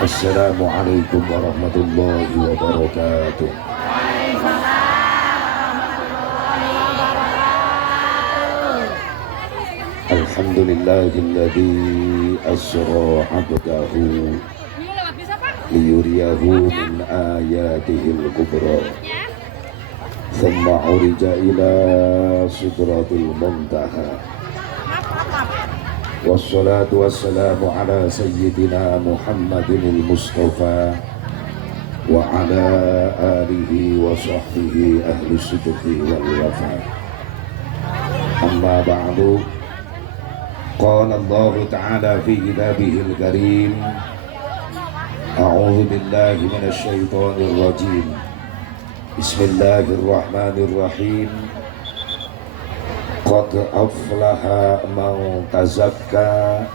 Assalamualaikum warahmatullahi wabarakatuh. Alhamdulillahilladzi asra 'abdahu liyuriyahu min ayatihil kubra. Thumma urija ila sidratil muntaha. Wassalatu wassalamu ala sayyidina Muhammadinil Mustafa wa ala alihi wa sahbihi ahli sidqi wal wafa. Amma ba'du. Qala Allah ta'ala fi kitabihil karim. A'udzu billahi minasy syaithanir rajim. Bismillahirrahmanirrahim. Qad aflaha man tazakka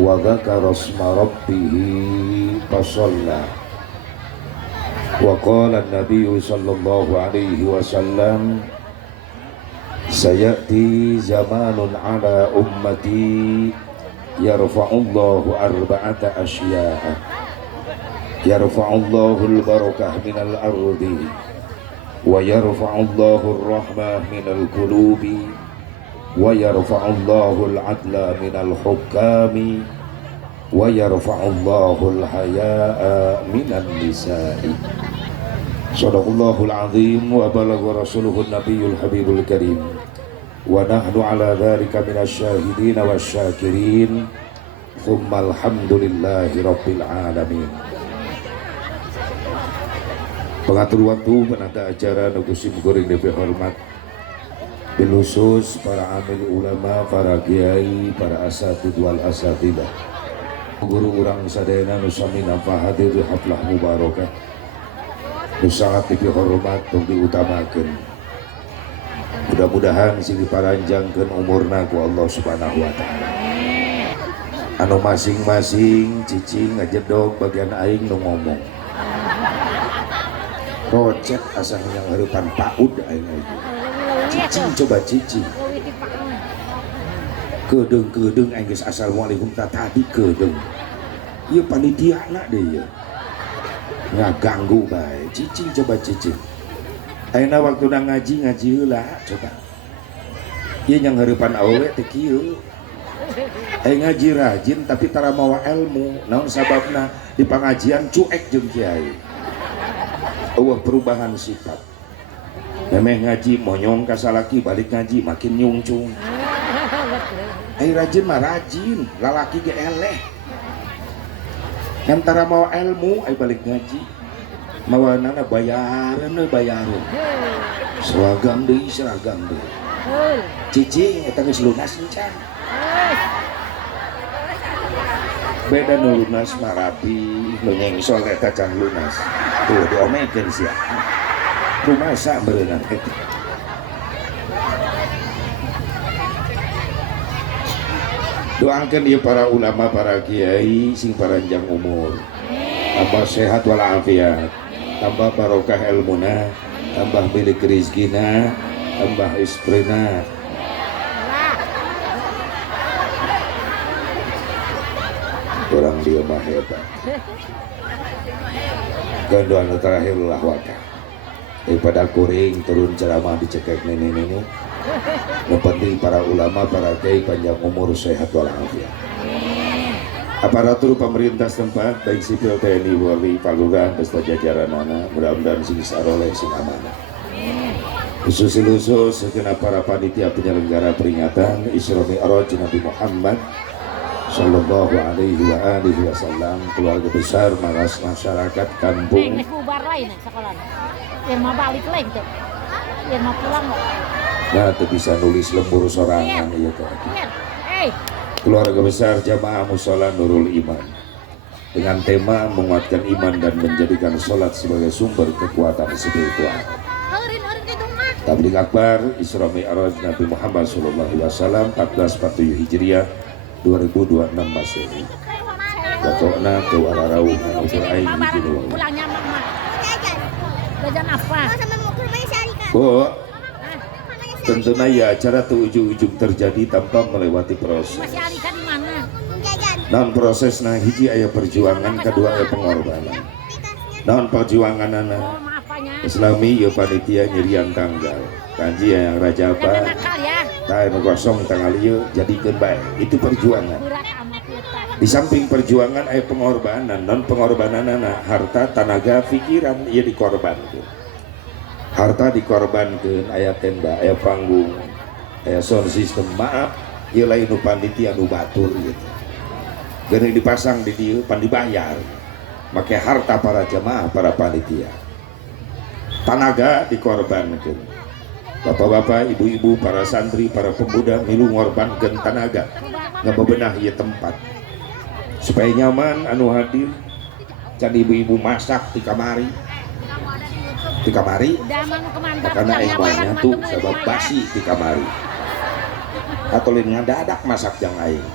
wa dzakara isma rabbih fasalla. Wa qala an-nabiy sallallahu alaihi wasallam, sayati zamanun ala ummati yarfa'ullahu arba'ata asya'a. Yarfa'ullahu al-barakah minal ardi wa yarfa'ullahu ar-rahmah minal qulubi wa yarfa'ullahu al-'adla minal hukami wa yarfa'ullahu al-haya'a minan nisa'i. Shadaqallahul azim wa balagha rasuluhun nabiyul habibul karim wa nahnu ala dhalika minasyahidin wasyakirin. Thumma alhamdulillahi rabbil alamin. Pengatur waktu, penata acara, nukusim goreng DP hormat, bilusus para amil ulama, para kiai, para asatid wal asatidah, guru urang sadayana nusami nafahadir haflah mubarakah. Nusangat DP hormat tong diutamakeun. Mudah-mudahan sing diparanjangkeun umurna ku Allah Subhanahu wa taala. Anu masing-masing cicing ngajedog bagian aing nu ngomong. Rocet asal yang harupan paud aing aja. Cicing coba cicing. Kedeung aing geus assalamualaikum tadi kedeung. Ieu panitiana deui ya. Ngaganggu bae. Cicing coba cicing. Ayeuna waktuna ngaji heula coba. Ieu yang harupan awewe teh kieu. Aing ngaji rajin tapi tara mawa ilmu. Naon sababna? Di pangajian cuek jeung kiai. Perubahan sifat. Memeh ngaji monyong kasalaki balik ngaji makin nyungcung. Rajin mah rajin, lalaki ge eleh. Antara mau ilmu balik ngaji. Mawanana bayaran seragam deui. Cicing eta geus lunas encan. Beda nu lunas mah rapi, nu nyengsol eta can lunas. Tuh diomekeun sia. Rumasa beunang eta. Doakeun ieu para ulama, para kiai sing paranjang umur. Tambah sehat walafiat, tambah barokah ilmuna, tambah milik rezekina, tambah isprina. Orang dia mah hebat. Ganduan terakhir lah wakah. Daripada kuring turun ceramah dicekek nenek-nenek. Yang penting para ulama, para kiai panjang umur, sehat walafiat. Aparatur pemerintah setempat baik sipil TNI Polri Palurahan beserta jajaranana mudah-mudahan sing saroleh sing amanah. Khusus segenap para panitia penyelenggara peringatan Isra Mi'raj Nabi Muhammad sallallahu alaihi wa alihi wasallam, keluarga besar masyarakat kampung. Bubar lain sekolah. Yang mau balik lagi tuh. Yang mau pulang kok. Nah, tuh bisa nulis lembur sorangan ieu teh. Keluarga besar Jamaah Mushola Nurul Iman dengan tema menguatkan iman dan menjadikan sholat sebagai sumber kekuatan spiritual. Tabligh Akbar Isra Mi'raj Nabi Muhammad sallallahu alaihi wasallam 1447 Hijriah 2026 Masehi. Pokokna ke wararau ukur aing gitu. Pulangnya mama. Jajan apa? Bu, tentunya ya acara tuh ujung-ujung terjadi tanpa melewati proses. Masih Alika di mana? Jajan. non prosesna hiji aya perjuangan, kedua aya pengorbanan. Non perjuangan anak Islami ya panitia nyerian tanggal kanji yang rajaba tahu kosong tanggal ieu jadikeun bae, itu perjuangan. Di samping perjuangan aya pengorbanan, non pengorbanan anak harta, tenaga, pikiran ieu dikorbankeun. Harta dikorbankeun, aya tenda, aya panggung, aya sound system, maaf ieu lain nu panitia nu batur gitu. Geuning dipasang di dieu pan dibayar. Make harta para jemaah, para panitia. Tenaga dikorbankeun. Bapak-bapak, ibu-ibu, para santri, para pemuda milu ngorbankeun tenaga ngabebenah ieu tempat. Supaya nyaman anu hadir. Can ibu-ibu masak di kamari. Di kamari. Karena aing tuh sebab basi di kamari. Atau lain ngadadak masak jang aing.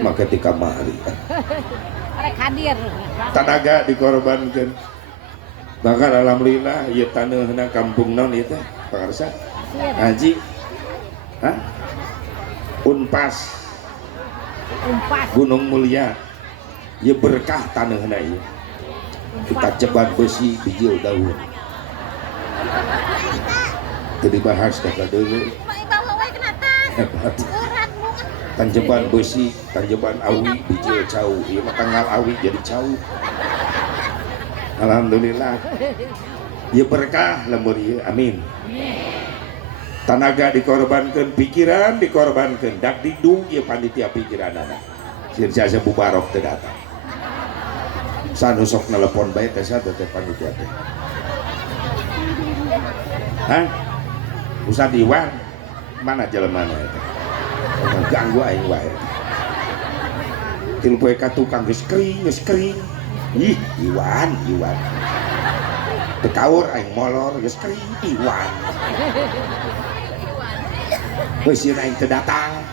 Maka di kamari hadir tenaga dikorbankan. Bahkan alhamdulillah ieu taneuhna kampung naon ieu teh pangarsa Haji Unpas Gunung Mulia ieu berkah taneuhna ieu kita ceban besi bijil daun teu dibahas dah dulu tanjeban besi, tanjeban awi, bijil cau, iya mah tanggal awi jadi cau. Alhamdulillah, iya berkah lemur iya, amin. Tenaga dikorbankan, pikiran dikorbankan, dak didung iya panitia pikiran anak. Sirsa bubarok teu datang. Sanu sok nelpon bae teh satu teh panitia teh. Hah? Ustaz Iwan, mana jelemana eta? Ganggu aing wae. Tilu poe ka tukang geus kering. Ih, Iwan. Teu kaur aing molor geus kering Iwan. Geus sieun aing teu datang.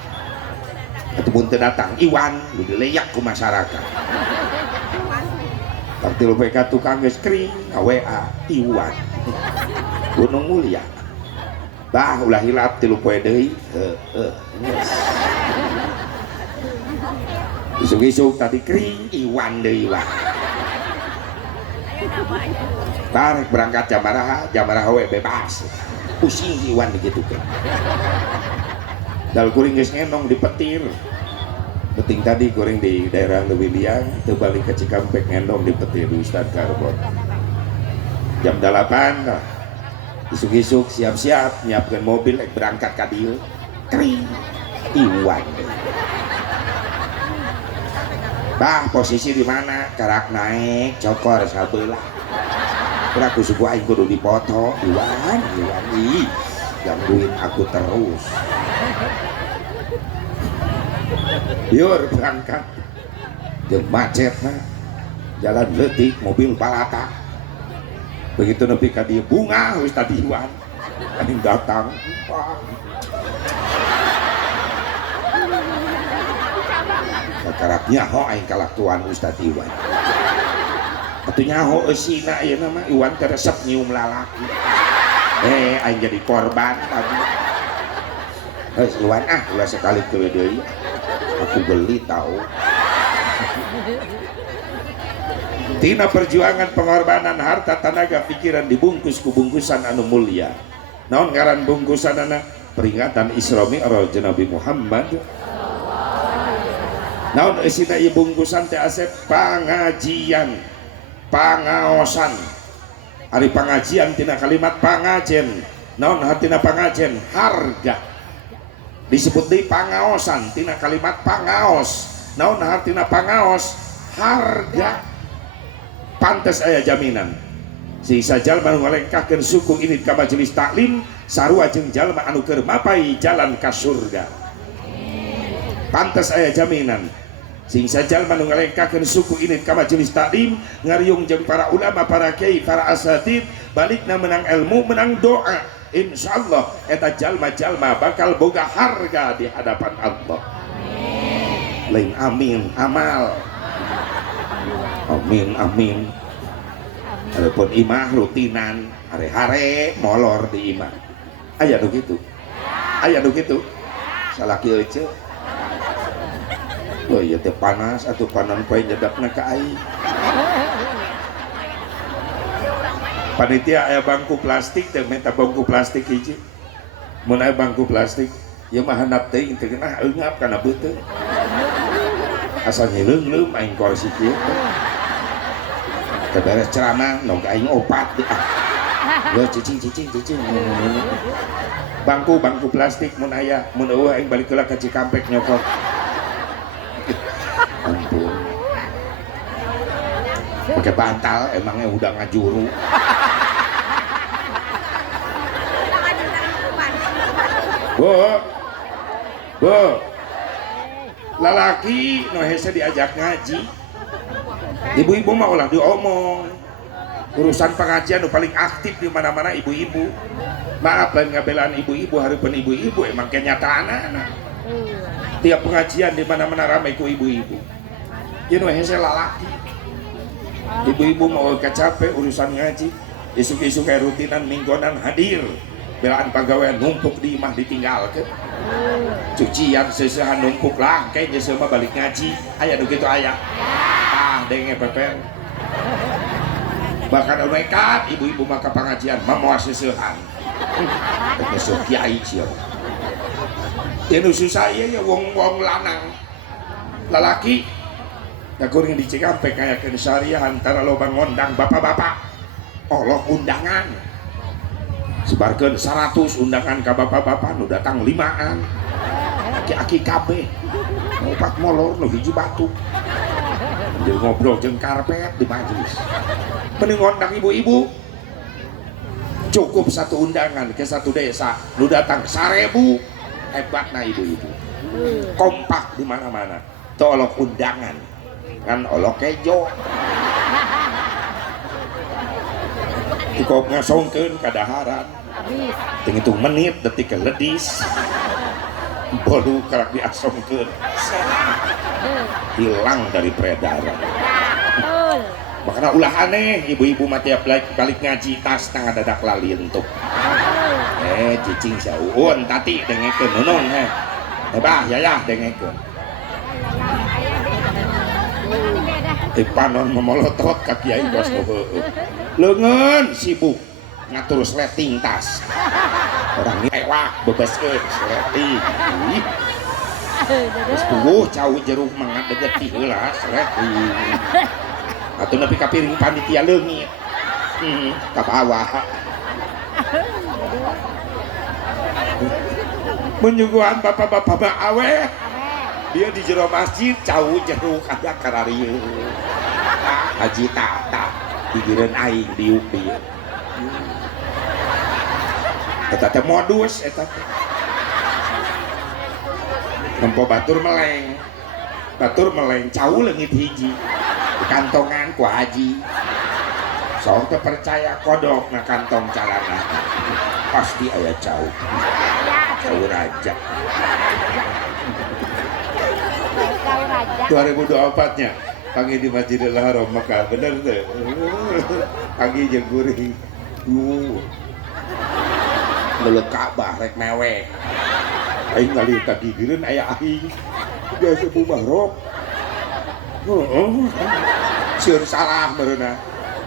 Ataupun teu datang Iwan, lu dileyak ku masyarakat. Tak tilu poe ka tukang geus kering, WA Iwan. Gunung Mulia. Bah ulah hilap tilu poe deui. Isuk-isuk tadi kering Iwan deui wah. Tarik berangkat jamaraha we bebas. Pusing Iwan digitukeun. Dal kuring geus ngendong di petir. Penting tadi kuring di daerah Leuwiliang teu balik ke Cikampek ngendong di petir di Ustad Karbon. Jam 8 nah. Isuk-isuk siap-siap nyiapkan mobil berangkat ka dieu kering Iwan. Bah posisi di mana karak naik cokor sabelah. Kira ku suku aing kudu dipoto Iwan ih gangguin aku terus. Yur berangkat jeung macetna jalan leutik mobil balata. Begitu nepi ka dieu bunga wis tadi Iwan aing datang sakarak nyaho aing kalaktuan Ustaz Iwan atuh nyaho eusina ieu mah Iwan teh resep nyium lalaki aing jadi korban tadi Iwan ulah sekali teu deui aku geli tahu. Tina perjuangan pengorbanan harta tenaga pikiran dibungkus ku bungkusan anu mulia. Naon ngaran bungkusan anak peringatan Isra Mi'raj Nabi Muhammad. Naon eusina ieu bungkusan teh asep pangajian, pangaosan. Ari pangajian tina kalimat pangajen. Naon hatina pangajen? Harga. Disebut deui pangaosan tina kalimat pangaos. Naon hatina pangaos? Harga. Pantes aya jaminan si jalma anu ngalengkahkeun suku ini ka majelis taklim sarua jeung jalma anu keur mapai jalan ka surga. Pantes aya jaminan si jalma anu ngalengkahkeun suku ini ka majelis taklim ngariung jeung para ulama, para kiai, para asatid balikna menang ilmu, menang doa, insyaallah eta jalma-jalma bakal boga harga di hadapan Allah. Lain amin amal. Amin. Adapun imah rutinan, hare-hare molor di imah. Aya nu kitu. Salaki euceuk. Oh iya teh panas atuh panon poe nyedapna ka aing. Panitia aya bangku plastik teh minta bangku plastik hiji. Mun aya bangku plastik, ieu mah handap teuing teu geunah eungap kana beuteung. Asal nyileung-leum aing kursi kieu. Teu beres ceramah nong aing opat deh. Yo cicing. Bangku plastik mun aya, mun eueuh aing balik heula ka Cikampek nyokot. Ampun. Pakai bantal emangnya udah ngajuru. Bu, lalaki no hese diajak ngaji. Ibu-ibu mah ulah diomong. Urusan pengajian nu paling aktif di mana-mana ibu-ibu. Maaf lain ngabelaan ibu-ibu, hareupeun ibu-ibu emang kenyataanana. Tiap pengajian di mana-mana ramai ku ibu-ibu. Ieu nu hese lalaki. Ibu-ibu mau capek urusan ngaji. Isuk-isuk kayak rutinan minggonan hadir. Belaan pagawean numpuk di imah ditinggalkeun. Cucian seusehan numpuk lah, kayaknya semua balik ngaji. Aya nu kitu aya. Denge peper. Bahkan nekat ibu-ibu maka pengajian mamoa seusehan. Besok kiai sia. Teu susah ieu ya wong-wong lanang. Lalaki da kuring di Cikampek kayakeun syariah antara loba ngondang bapak-bapak. Allah undangan. Sebarkeun 100 undangan ka bapak-bapak nu datang 5an. Aki-aki kabeh. 4 molor nu hiji batu. Jadi ngobrol jeung karpet di majelis. Mending ngondang ibu-ibu. Cukup 1 undangan ke 1 desa, nu datang 1000. Hebatna ibu-ibu. Kompak di mana-mana. Teu olok undangan. Kan olok kejo. Cukup ngasongkeun kadaharan. Ting hitung menit detik ke ledis. Bolu karak diasongkeun. Hilang dari peredaran. Makanya ulah aneh ibu-ibu mah tiap balik ngaji tas tangga dadak lali entuk. Cicing sauun tati dengekeun nunung bah yayah dengekeun. Panon memolotot ka kiai bos heueuh. Leungeun sibuk ngatur sleting tas. Orang ini ewak bebeskeun sleting. Terus puguh cau jeruk mangat degeti heula sleting. Atuh nepi ka piring panitia leungit. Ka bawah. Menyuguhan bapak-bapak mah awet. Dia di jero masjid cau jeruk ada kararieu. Haji tata digireun aing diuk dieu. Eta teh modus eta. Nempo batur meleng cau leungit hiji di kantongan ku haji. Sok teu percaya kodok na kantong calana. Pasti aya cau. Cau raja. 2024-nya panggil di Masjidil Haram Mekah bener teh. Panggil jeung gurih. Melek Ka'bah rek mewek. Aing ngalih ka gigireun aya aing. Biasa bubarok. Sieun salah meureunna.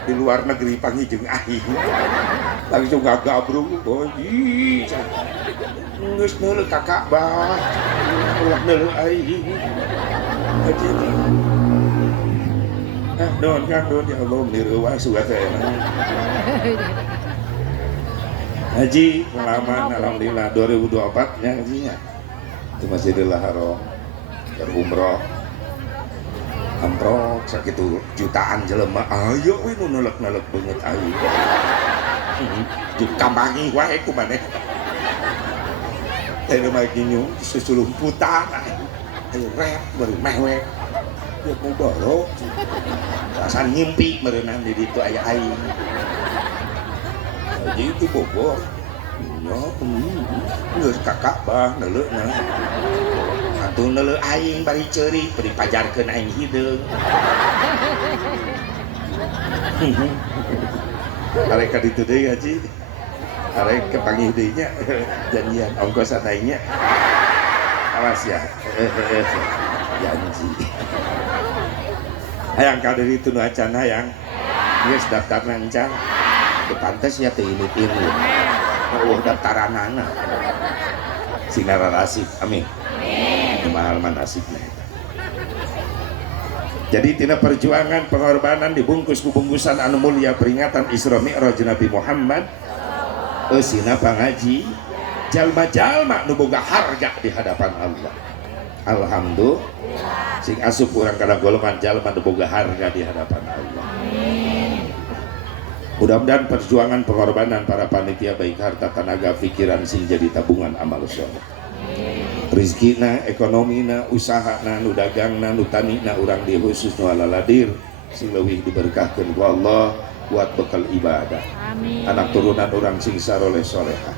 Di luar negeri panggil jeung aing. Langsung gagabrung. Ih. Geus neuleuh ka Ka'bah. Ulah neuleuh aing. Don kan don ya Allah meniru suka teh. Haji pengalaman alhamdulillah 2024 nya hajinya di Masjidil Haram berumroh amprok sakitu jutaan jelema ayo we nu neulek-neulek beungeut aing. Dikambangi wae ku maneh. Teh mah ginyu susulumputan aing. Ayo rep bari mewek. Ya mau barok. Rasan ngimpi merenang di ditu aya aing. Jadi itu Bogor. Ya, geus ka Ka'bah neuleuhna. Atuh neuleuh aing bari ceurik bari pajarkeun aing hideung. Arek ka ditu deui Haji. Arek kepanggih deui nya janjian ongkos aing nya. Awas ya. janji. Hayang kader itu nu acan hayang. Geus daftar nancan. Teu pantes ya teu ini. Daftaranana. Sinara nasib. Amin. Mahal nasibna eta. Jadi tina perjuangan pengorbanan dibungkus ku bungkusan anu mulia peringatan Isra Mi'raj Nabi Muhammad. Eusina pangaji jalma-jalma nu boga harga di hadapan Allah. Alhamdulillah sing asup urang kana golongan jalma nu boga harga di hadapan Allah. Mudah-mudahan perjuangan pengorbanan para panitia baik harta, tenaga, pikiran sing jadi tabungan amal soleh. Rizkina, ekonomina, usahana, nu dagangna, nu tanina, urang di khusus nu alaladir sing leuwih diberkahkeun ku Allah buat bekal ibadah. Amin. Anak turunan orang sing saroleh soleha.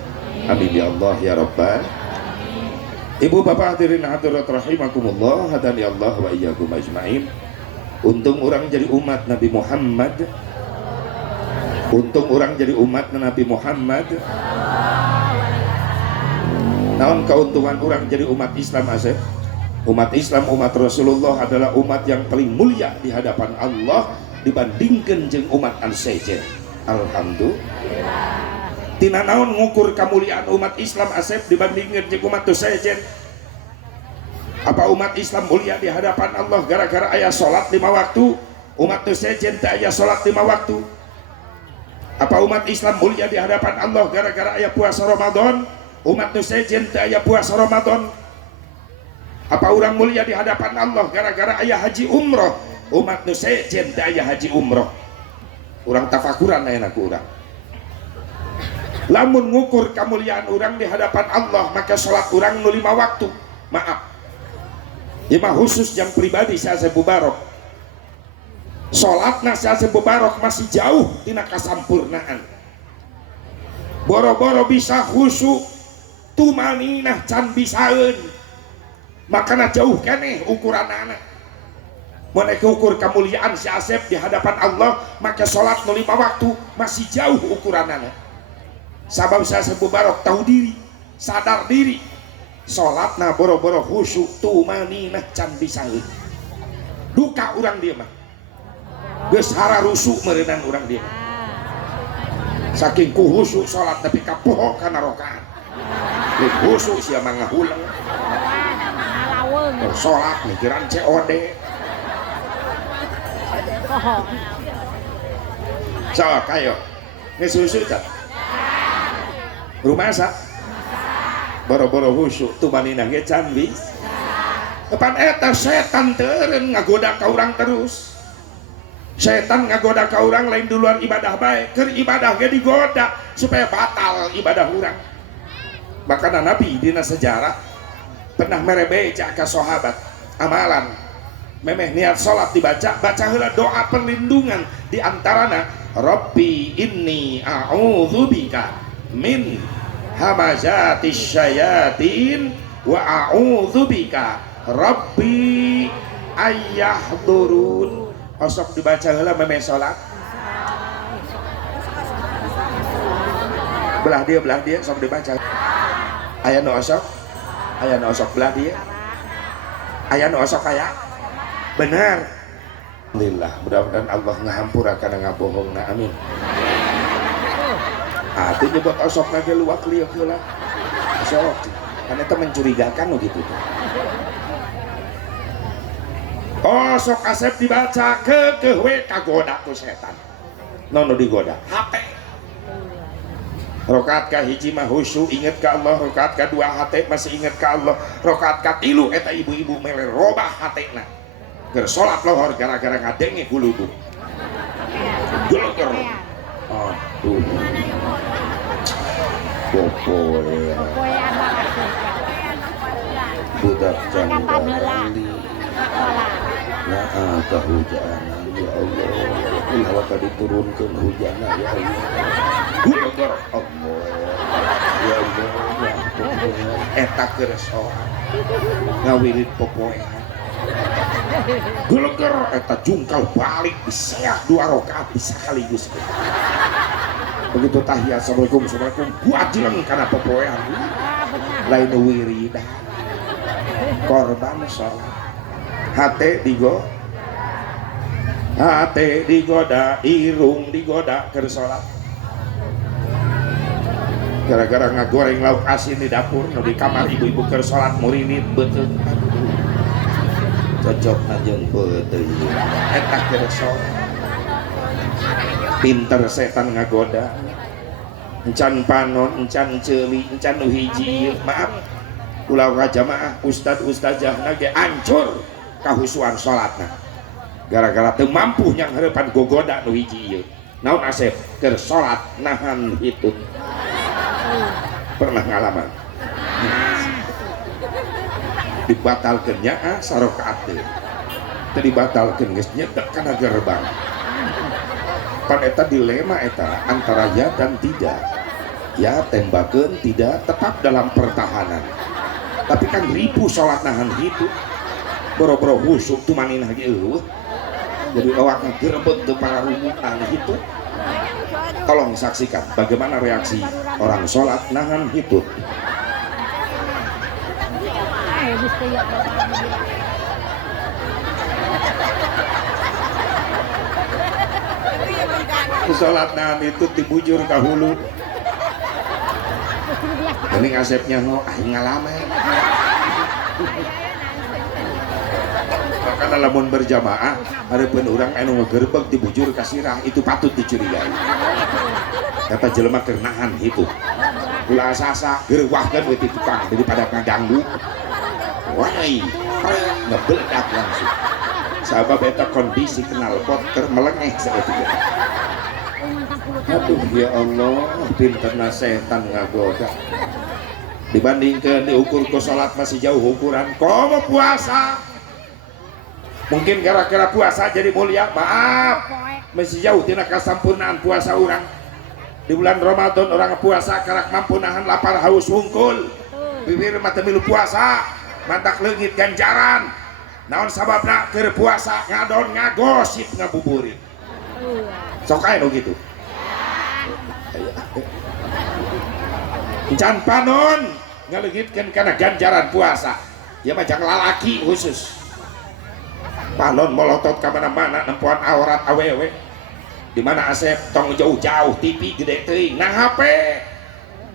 Amin ya Allah ya Rabbal. Ibu bapak hadirin hadirat rahimakumullah, hadani Allah wa iyyakum ajmain. Untung orang jadi umat Nabi Muhammad. Untung orang jadi umat Nabi Muhammad. Naon keuntungan orang jadi umat Islam Asep? Umat Islam, umat Rasulullah adalah umat yang paling mulia di hadapan Allah dibandingkan jeung umat anu sejen. Alhamdulillah. Tina naon ngukur kemuliaan umat Islam Asep dibandingkan jeung umat tu sejen? Apa umat Islam mulia di hadapan Allah gara-gara aya salat 5 waktu? Umat tu sejen teh aya salat 5 waktu. Apa umat Islam mulia di hadapan Allah gara-gara aya puasa Ramadan? Umat nu sejen teh aya puasa Ramadan. Apa orang mulia di hadapan Allah gara-gara aya haji umroh? Umat nu sejen teh aya haji umroh. Urang tafakuran ayeuna ku urang. Lamun ngukur kemuliaan orang di hadapan Allah, maka salat orang nu 5 waktu. Maaf. Imah khusus yang pribadi saya Mubarak. Salatna saya Mubarak masih jauh tina kasampurnaan. Boro-boro bisa khusyuk tumaninah can bisaeun. Makana jauh keneh ukuranana. Mun ukur kemuliaan si Asep di hadapan Allah, maka salat nu 5 waktu masih jauh ukuranana. Sabab saya Mubarak tahu diri, sadar diri. Salatna boro-boro khusyuk tumaninah can bisaeun. Duka urang dieu mah. Geus hara rusuk meureunang urang dieu. Saking kuhusuk salat tapi kapoho kana rakaat. Geus husuk sia mah ngahulang. Salat mikiran COD. Sok ayo. Geus husuk tah. Rumasa. Boro-boro husuk tumaninah ge can bis. Depan eta setan teureun ngagoda ka urang terus. Setan ngagoda ka urang lain duluan ibadah baik, keur ibadah ge digoda supaya batal ibadah urang. Makana Nabi dina sejarah pernah mere beja ka sahabat amalan memeh niat salat dibaca, baca heula doa perlindungan di antarana Rabbi inni a'udzubika min hamazatis syayatin wa a'udzubika Rabbi ayyahdurun. Osok dibaca heula memeh salat. Belah dia sok dibaca. Aya nu osok? Aya nu osok belah dia? Aya nu osok aya? Benar. Alhamdulillah, mudah-mudahan Allah ngahampurakeun ngabohongna amin. Atuh nyebut osokna ge luak liuk heula. Osok. Kan eta mencurigakan nu gitu tuh. Oh sok Asep dibaca ke we kagoda ku setan. Nono digoda HP. Rakaat ka hiji mah khusyuk inget ka Allah, rakaat ka dua hate masih inget ka Allah, rakaat ka tilu eta ibu-ibu mele robah hatena. Keur salat lohor gara-gara ngadenge huludu. Geleger. Aduh. Popoe. Budak jangkali. Nah, kehujanan ya Allah. Ilawa tadi turunkan hujanna ya Allah. Gulger Allah. Ya Allah. Eta keur soal. Ngawirit popoean. Gulger eta jungkal balik diseak 2 rakaat sekaligus. Begitu tahiyat assalamualaikum gua jilang kana popoean. Lain wiridan. Korban salat. hate digoda irung digoda keur salat gara-gara ngagoreng lauk asin di dapur nu di kamar ibu-ibu keur salat murinit beuteung cocok jeung beuteung eta keur salat pinter setan ngagoda encan panon encan ceuli encan nu hiji maaf ulah jamaah ustad-ustadzah ge hancur kahusuan salatna gara-gara teu mampu nyang hareupan gogoda nu hiji ieu naon Asep keur salat nahan hitut pernah ngalaman dibatalkeun nya sarakaat teu dibatalkeun geus nyetek kana gerbang pan eta dilema eta antara ya dan tidak ya tembakeun tidak tetap dalam pertahanan tapi kan ribu salat nahan hitut boro-boro husuk tumanin lagi eueuh jadi awak ngegerebet teu para rumutan hitut. Tolong saksikan bagaimana reaksi orang sholat nahan hitut. Sholat nahan hitut dibujur ke hulu. Ini ngasepnya ngalaman. Karena lamun berjamaah ada pun orang anu ngegerbek dibujur ka sirah itu patut dicurigai kata jelema keur nahan hitut ulah sasa gerwahkeun we ti tukang daripada ngaganggu wai ngebeledak langsung sabab eta kondisi knalpot keur melengeh saeutik aduh ya Allah pinterna setan ngagoda dibandingkeun diukur ku salat masih jauh ukuran komo puasa. Mungkin gara-gara puasa jadi mulia, maaf masih jauh tina kasampurnaan puasa orang. Di bulan Ramadan orang puasa karak mampu nahan lapar haus hungkul bibir mata milu puasa mantak leungit ganjaran naon sababna keur puasa ngadon ngagosip ngabuburit sok aya nu kitu encan panon ngaleungitkeun kana ganjaran puasa ya macam lalaki khusus panon molotot ka mana-mana nempuan aurat awewe di mana Asep tong jauh-jauh TV gede teuing nah HP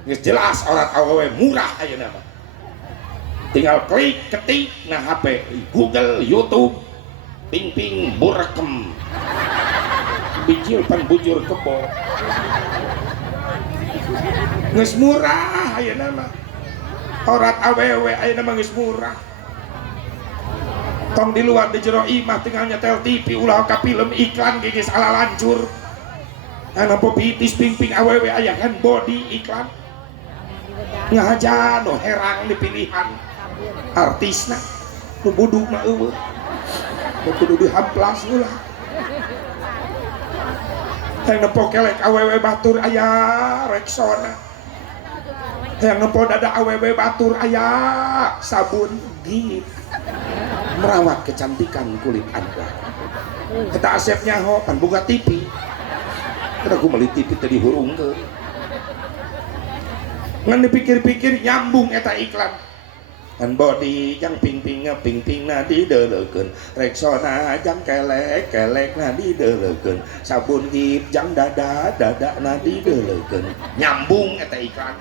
geus jelas aurat awewe murah ayeuna mah tinggal klik ketik nah HP Google YouTube ping-ping burekem bijil pan bujur kebo geus murah ayeuna mah aurat awewe ayeuna mah geus murah tong di luar di jero imah tinggal nyetel TV ulah ka film iklan geus ala lancur ana popitis ping-ping awewe aya hand body iklan ngahaja no herang di pilihan artisna nu buduk mah eueuh kudu dihamplas ulah teh nepo kelek awewe batur aya Rexona yang nepo dada awewe batur aya sabun gigi merawat kecantikan kulit Anda. Kata Asepnya ho pan boga TV. Kada ku meuli TV teh dihurungkeun. Ngan dipikir-pikir nyambung eta iklan. Kan body jang ping-pingna ping-pingna dideuleukeun. Rexona jang kelek-kelekna dideuleukeun. Sabun gip jang dada-dadana dideuleukeun. Nyambung eta iklan.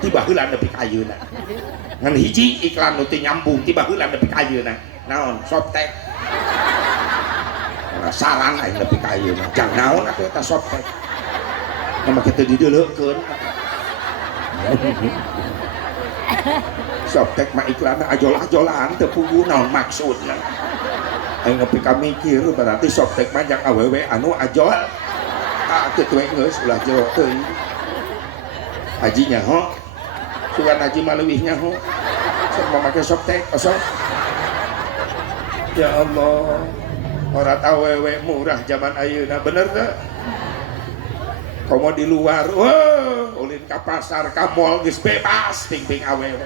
Tiba heula nepi ka ayeuna. Ngan hiji iklan nu teu nyambung tiba heula nepi ka ayeuna. Naon softtek saran aing nepi ka ayeuna jang naon atuh eta softtek mah kitu dideuleukeun softtek mah iklanna ajol-ajolan teu puguh naon maksudna aing nepi ka mikir berarti softtek mah jang awewe anu ajol tak teu geus ulah jero teuing haji nyaho sugan haji mah leuwih nyaho sok make softtek osok. Ya Allah, orang awewe murah zaman ayeuna bener teh. Komo di luar, wah, ulin ka pasar, ka mall geus bebas ping-ping awewe.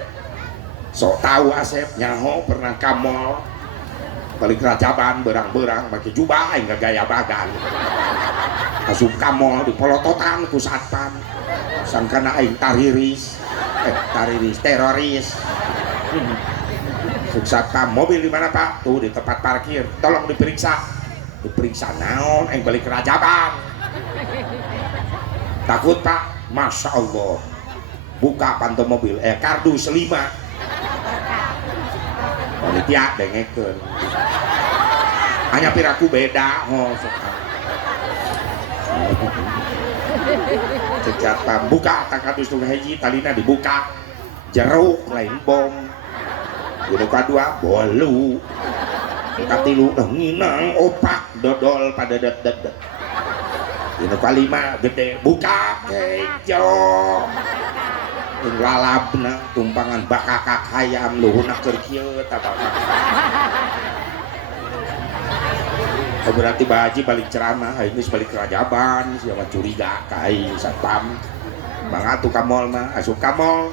Sok tahu Asep nyaho pernah ka mall. Balik rajaban berang-berang make jubah aing gaya bagan. Asup ka mall dipolototan ku satpam. Sangkana aing tariris, teroris. Satpam, mobil di mana Pak? Tuh di tempat parkir. Tolong diperiksa. Diperiksa naon? Balik ke Rajaban. Takut Pak? Masya Allah. Buka pantau mobil. Kardus 5. Panitia dengekeun. Hanya piraku beda. Oh, Satpam buka kardus tunggu hiji talina dibuka. Jeruk lain bom. Yang kedua bolu. Katilu nginang opak dodol pada dat. Yang kelima gede buka kejo. Lalabna tumpangan bakakak hayam luhuna keur kieu tabana. Berarti Baji balik ceramah, ini balik ke Rajaban, siapa curiga kai Satpam. Mangatu ka mall mah, asup ka mall.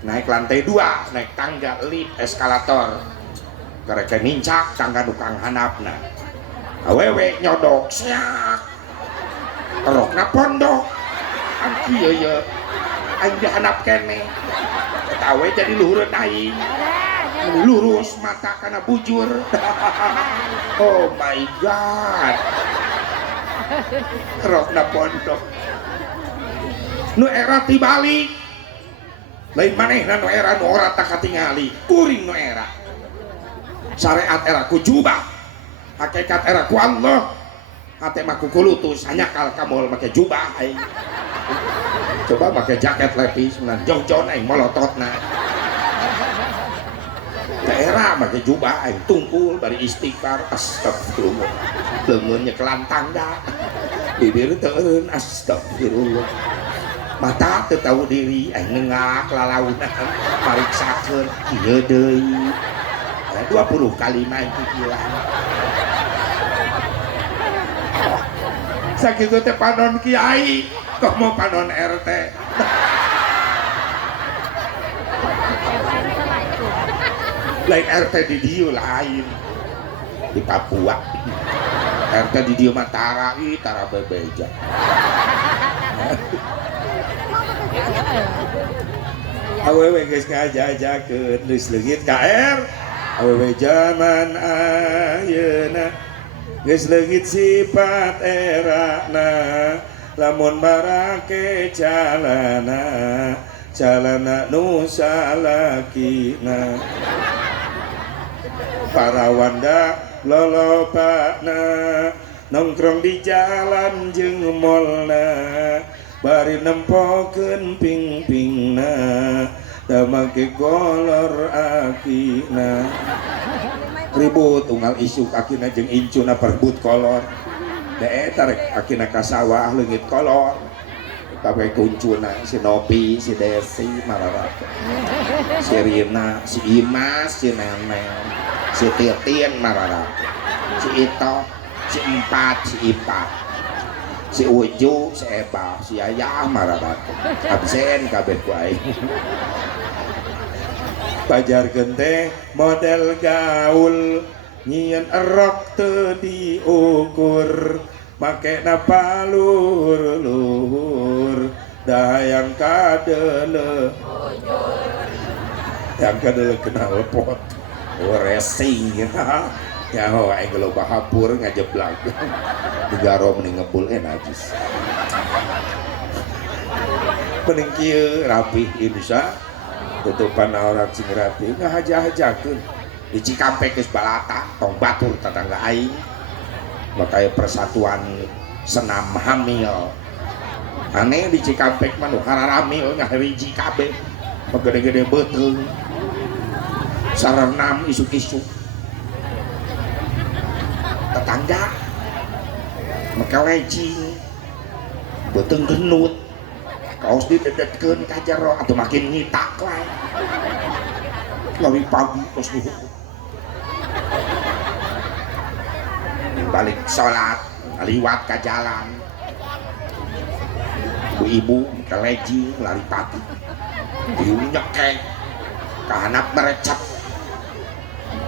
Naik lantai 2, naik tangga lift eskalator. Karek nincak tangga nukang handapna. Awewe nyodok siak. Rokna pondok. Ang kieu ye. Aing dihandap kene. Eta we jadi luhureun aing. Lurus mata karena bujur. Oh my god. Rokna pondok. Nu era tibalik. Lain manehna nu era nu ora tak katingali. Kuring nu era. Syariat era ku jubah. Hakikat era ku Allah. Hate mah ku kulutus hanya kal kamol make jubah aing. Coba make jaket lepis menan jong-jong aing molototna. Daerah pakai jubah aing tungkul bari istighfar astagfirullah leungeunnya kelantang da bibir teu eureun astagfirullah mata teu tahu diri aing nengak lalaunan pariksakeun kieu deui 20 kali main pikiran sakitu teh panon kiai kok mau panon RT lain RT di dieu lain di Papua RT di dieu mah tara bebeja awewe geus ngajajakeun geus leungit KR awewe zaman ayeuna geus leungit sifat erana lamun barake calana nu salakina para wanda lolopana nongkrong di jalan jeung molna bari nempokeun ping-pingna da make kolor akina ribut unggal isuk akina jeung incuna perebut kolor da eta rek akina ka sawah leungit kolor pakai kuncuna si Nopi, si Desi, mararata si Rina, si Imas, si Neneng si Titin mararata si Ito, si Empat, si Ipat si Uju, si Eba, si Ayah mararata absen kabeh ku aing pajarkeun teh model gaul nyieun erok teu diukur make napa luhur dayang kadele yang kadele kenal pot racing ya ho aing lo bahapur ngajeblak digaro mending ngebul najis mending kieu rapih insya tutupan orang sing rapih ngahaja-hajakeun di Cikampek geus balata tong batur tetangga aing makanya persatuan senam hamil aneh di Cikampek mah nu hararamil ngahiji kabeh gede-gede beuteung sarenam isuk-isuk tetangga make leci beuteung genut kaos didedetkeun ka jero atuh makin nyitak wae lari pagi kos duhur balik sholat liwat ke jalan ibu-ibu keleji lari pagi ibu nyekek ke anak merecap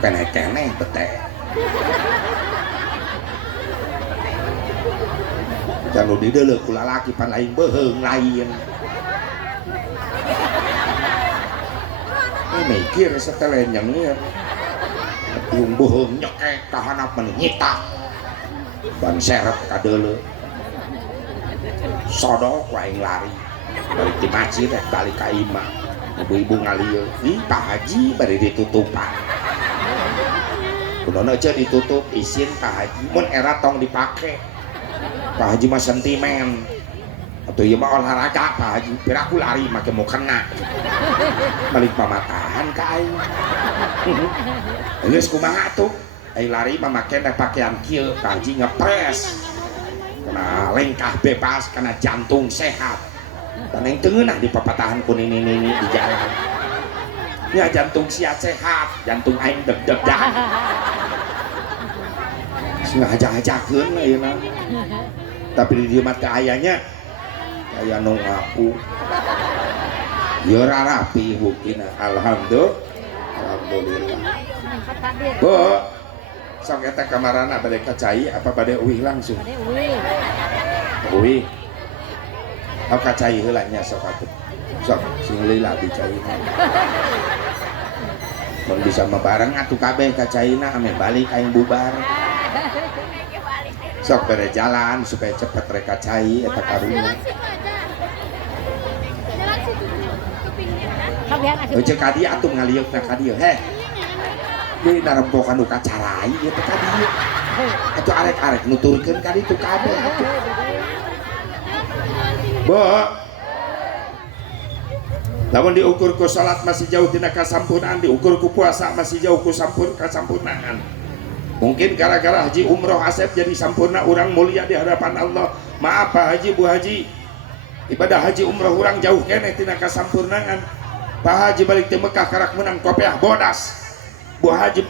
kene-kene bete kalau di dalam kula laki pan lain beheung lain mikir setelah nyengir yung buhung nyekek kahanap menyitak ban serep kadeule sodok wae lari balik di masjid balik ka imah ibu-ibu ngalieu ih Pak Haji bari ditutupan kunaon aja ditutup izin Pak Haji mun era tong dipake Pak Haji mah sentimen atau ieu mah olahraga Pak Haji piraku lari make mau kena balik pamatahan ka aing geus kumaha tuh aing lari mah make pakaian kieu Pak Haji ngepres kena lengkah bebas kena jantung sehat dan yang tengenah di papatahan kuning ini di jalan ya jantung sia sehat jantung aing deg-degan sengaja-ajakeun ayeuna tapi di dieu mah teh ayanya aya nu ngaku ya rapi buktina alhamdulillah Bu sok eta kamarana bade kacai apa bade uwih langsung uwih au kacai heula nya sok atuh sok sing lila dicai mun bisa mabareng atuh kabeh kacaina ame balik aing bubar sok bade jalan supaya cepet rek kacai eta karunya Oce kadi atuh ngaliukna kadi heh di narempokan nu kacarai eta kadi atuh arek-arek nuturkeun kadi tu kabeh Bu lamun diukur ku salat masih jauh tina kasampurnaan diukur ku puasa masih jauh ku kasampurnaan mungkin gara-gara haji umroh Asep jadi sampurna urang mulia di hadapan Allah maaf Pak Haji Bu Haji ibadah haji umroh urang jauh keneh tina kasampurnaan Pak Haji balik di Mekah karak menang kopiah bodas Bu Haji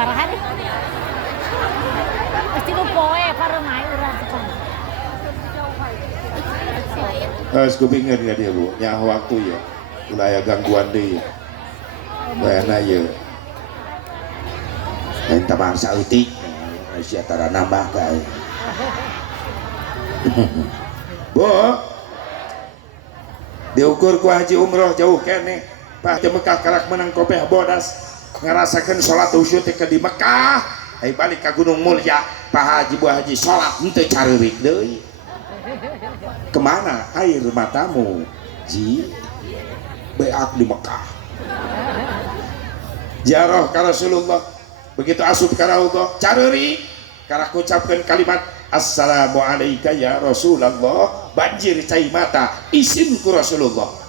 barahan pasti lu poe para mai urang kupingan ya dia Bu nyah waktu ya ulah gangguan deh bayana ya lain tabang sautik sia tara nambah kae Bu diukur ku haji umroh jauh keneh Pak di Mekah karak menang kopiah bodas ngerasakan sholat usyuk ke di Mekah ay balik ke Gunung Mulia Pak Haji Bu Haji sholat ente caririk deui kemana air matamu ji beak di Mekah ziarah ke Rasulullah begitu asup ke Raudhah caririk karena ucapkan kalimat assalamualaikum ya Rasulullah banjir cai mata isin ku Rasulullah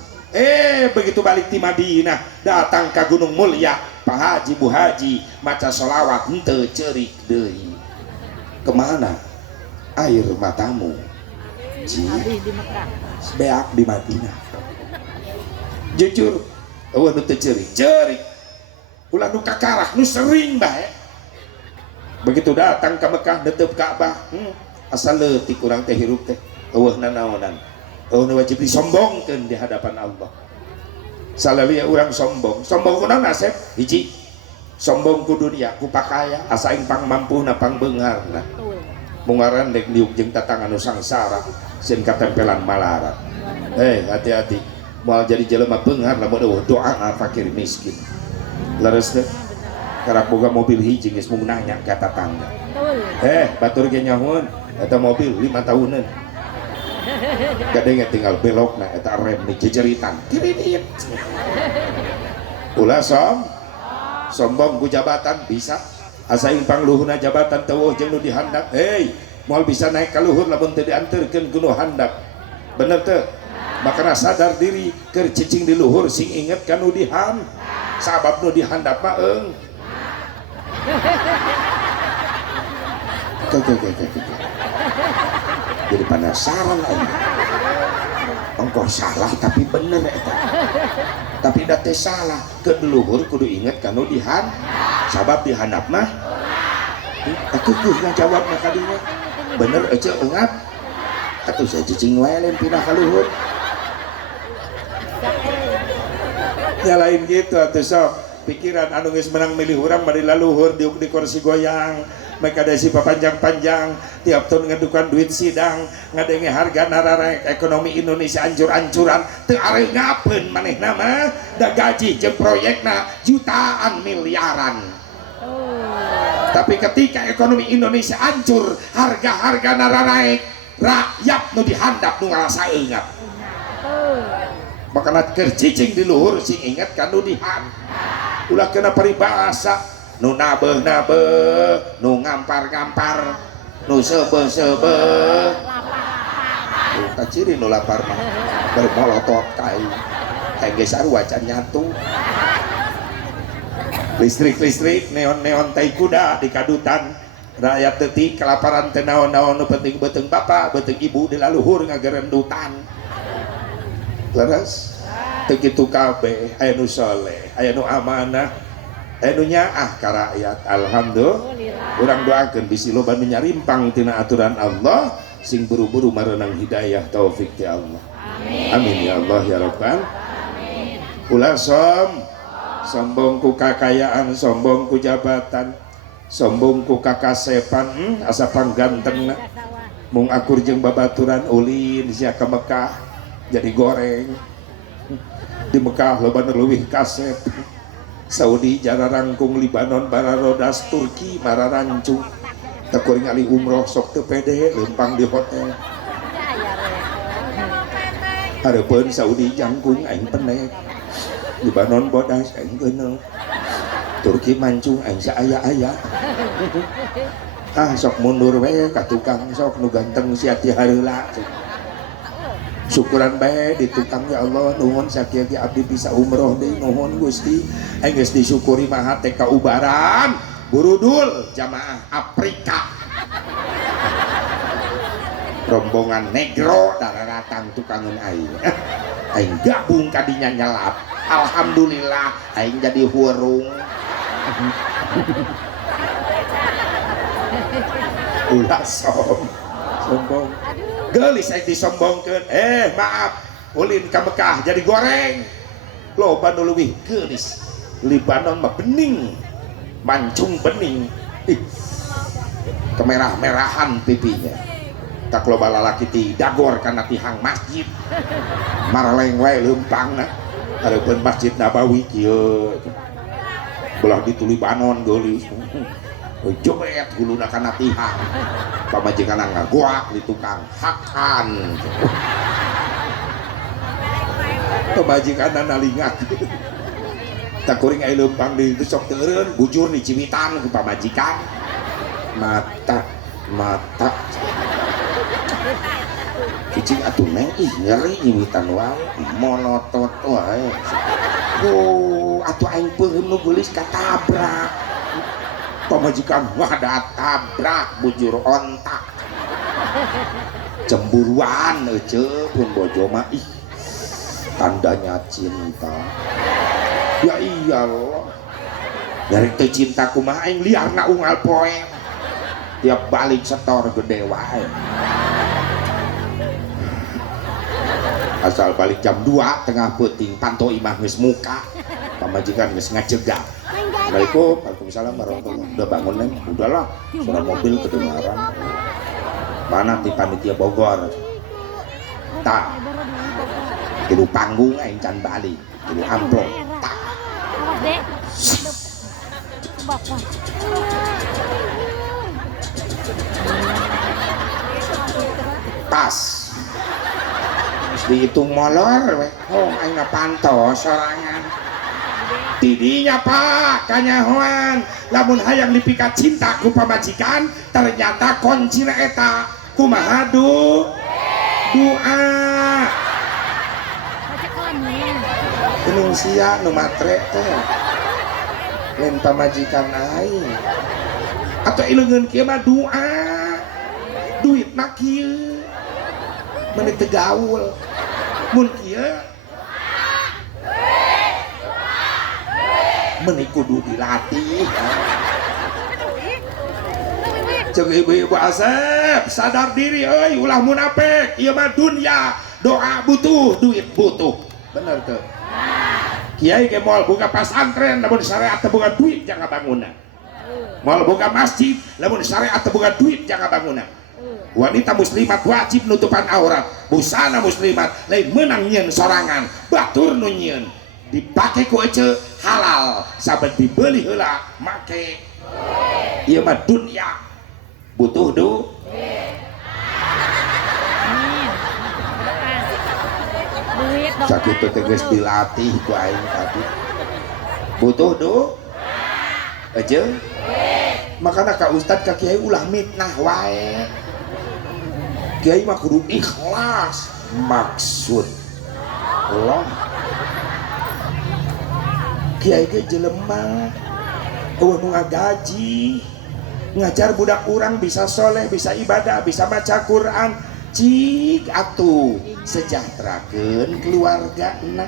begitu balik di Madinah datang ke Gunung Mulia Pak Haji Bu Haji maca sholawat henteu ceurik deui kemana air matamu ji di Mekah beak di Madinah jujur eueuh nu teu ceurik ulah nu kakarak nu sering bae begitu datang ke Mekah netep Ka'bah asal leutik urang teh hirup teh eueuh nanaonan eueuh nu wajib disombongkeun di hadapan Allah salalia urang sombong kunaon Asep hiji sombong ku dunia ku pakaya asa aing pang mampuna pang beungarna mungaran dek liuk jeung tatangan nu sangsara sieun katempelan malarat hati-hati moal jadi jelema beungar lamun eueuh doa fakir miskin leres teh karek boga mobil hiji geus mung nanya ka tatangga batur ge nyahoon eta mobil 5 tahunan kadang tinggal belok nah eta rem di jejeritan tiridit ulah sombong ku jabatan bisa asa impang luhurna jabatan teueuh jeung nu dihandap moal bisa naik ka luhur lamun teu dianterkeun ku nu handap bener teu makana sadar diri keur cicing di luhur sing inget ka nu dihan sabab nu dihandap mah jadi penasaran aja engkau salah tapi bener eta tapi da teh salah ke leluhur kudu inget kanu dihan sabab dihandap mah aku ngajawab mah kadinya bener aja engat atuh saya cicing wae lain pindah ka luhur Ya lain gitu atuh sok pikiran anu geus menang milih urang bari laluhur di kursi goyang mereka desi papanjang-panjang tiap tahun ngadukan duit sidang ngadenge harga nararek ekonomi Indonesia ancur-ancuran teu areungapeun manehna mah da gaji jeung proyekna jutaan miliaran. Tapi ketika ekonomi Indonesia hancur harga-harga nararek rakyat nu dihandap nu ngarasa eungat. Makanya kercicing di luhur sing inget kan nu dihan ulah kena peribahasa nu nabeh-nabeh nu ngampar-ngampar nu sebeh-sebeh ta ciri nu lapar mah bermolotot kai geus sarua can nyatu listrik neon tai kuda di kadutan rakyat teutik kelaparan teu naon-naon nu penting beuteung bapa beuteung ibu di laluhur ngagerendutan leres teu kitu kabeh aya nu saleh aya nu amanah aya nu nyaah ka rakyat. Alhamdulillah urang doakeun bisi loba nu nyarimpang tina aturan Allah sing buru-buru marenang hidayah taufik ti Allah. Amin ya Allah ya rabbal alamin. Ulah sombong ku kakayaan, sombong ku jabatan, sombong ku kakasepan, asa panggantengna mung akur jeung babaturan ulin sia ka Mekah jadi goreng di Mekah loba nu leuwih kasep Saudi jara rangkung Libanon bararodas Turki mararancung tekuring ali umroh sok teu pede leumpang di hotel hareupeun Saudi jangkung aing penek Libanon bodas aing geuneuh Turki mancung aing saaya-aya sok mundur we ka tukang sok nu ganteng sia ti hareula syukuran bae di tukang ya Allah nuhun sakieu ge abdi bisa umroh deui nuhun Gusti aing geus disyukuri mah teh kaubaran burudul jamaah Afrika rombongan negro dararatang tukangan aing aing gabung kadinya nyelap alhamdulillah aing jadi hurung ulah sombong gelis aing disombongkeun maaf ulin ka Mekah jadi goreng loba nu leuwih gelis Libanon mah bening mancung bening kemerah-merahan pipinya tak loba lalaki ti dagor kana tihang masjid maraleng wae leumpangna hareupeun Masjid Nabawi kieu belah di Libanon gelis jobet huluna kana tihang pamajikanna ngagoak di tukang hakan pamajikanna nalingak tak kuring aya leumpang di ditu sok teureun bujur di Ciwitan ku pamajikan mata cicing atuh neng nyeri nyiwitan wae monotot wae atuh aing peuheum nu geulis katabrak pamajikan wah da tabrak bujur ontak cemburuan euceuk pun bojo mah tandanya cinta ya iyalah dari teu cinta kumaha aing liarna unggal poe tiap balik setor gede wae asal balik jam 2 tengah peuting panto imah geus muka pamajikan geus ngacegah Assalamualaikum, waalaikumsalam warahmatullahi wabarakatuh. Udah bangun neng? Udahlah, suara mobil kedengaran. Mana di panitia Bogor? Tak, tiru panggung aing can bali, tiru amplop. Tak. Pas. Dihitung molor, aing pantau sorangan. Tidinya Pak kanyahoan lamun hayang dipikat cinta ku pamajikan ternyata kuncina eta kumaha doa gunung sia nu matre teh lain pamajikan aing atau ileungeun kieu mah doa duit na kieu meuni teu gaul mun kieu meuni kudu dilatih jeung ibu-ibu Asep sadar diri euy ulah munafik ieu mah dunya doa butuh duit butuh bener teu kiai ge moal boga pasantren lamun syariat teu boga duit jangan bangunan. Moal boga masjid lamun syariat teu boga duit jangan bangunan. Wanita muslimat wajib nutupan aurat, busana muslimat lain menang nyeun sorangan, batur nu nyeun dipake ku ece halal saben dibeli heula make ieu mah dunya butuh duit. Duit dong. Sakit tegas dilatih ku aing tadi butuh duit aja makanya ka ustad ka kiai ulah mitnah wae kiai mah kudu ikhlas maksud Allah kiai ge jelema eueuh nu ngagaji ngajar budak urang bisa soleh bisa ibadah bisa maca Quran cik atuh sejahterakeun keluarga enak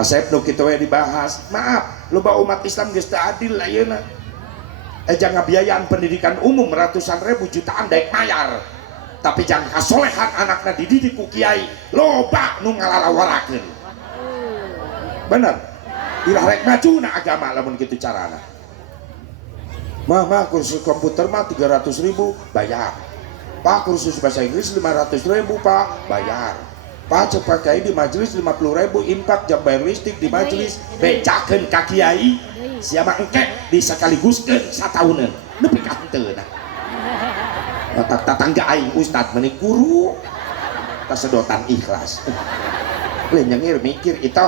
asep nu kitu we dibahas maaf loba umat Islam geus teu adil ayeuna jangan biayaan pendidikan umum ratusan ribu jutaan daek mayar tapi jangan kasolehan anakna dididik ku kiai loba nu ngalalawarakeun bener ulah rek majuna agama lamun kitu carana mah kursus komputer mah 300.000 bayar Pak kursus bahasa Inggris 500.000 Pak bayar Pak cepat kiai di majelis 50.000 infak jam bayar listrik di majelis becakeun ka kiai siapa engke disekaligus-keun satauneun nepi ka henteu nah tatangga aing ustad meuni guru kasedotan ikhlas lain nyengir mikir itu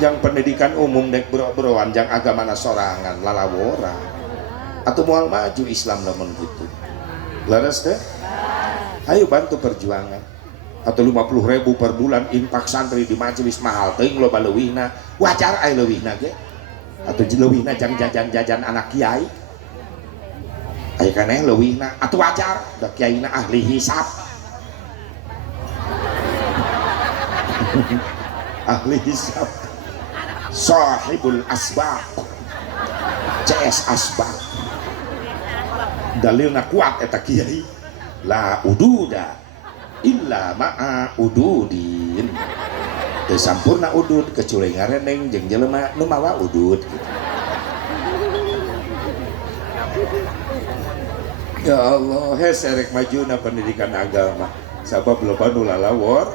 jang pendidikan umum dek bro-broan jang agamana sorangan lalawora atau mual maju Islam lamun gitu laras deh ayo bantu perjuangan atau 50.000 per bulan infak santri di majelis mahal teuing loba leuwihna wajar aya leuwihna ge atau leuwihna jang jajan-jajan anak kiai aya kaneh leuwihna atuh wajar da kiaina ahli hisab ahli hisab sahibul asbaq CS asbaq dalilna kuat eta kiai la ududa illa ma'a ududin teu sampurna udud kecuali ngareneng jeung jelema nu mawa udud gitu. Ya Allah serek majuna pendidikan agama sabab loba nu lalawor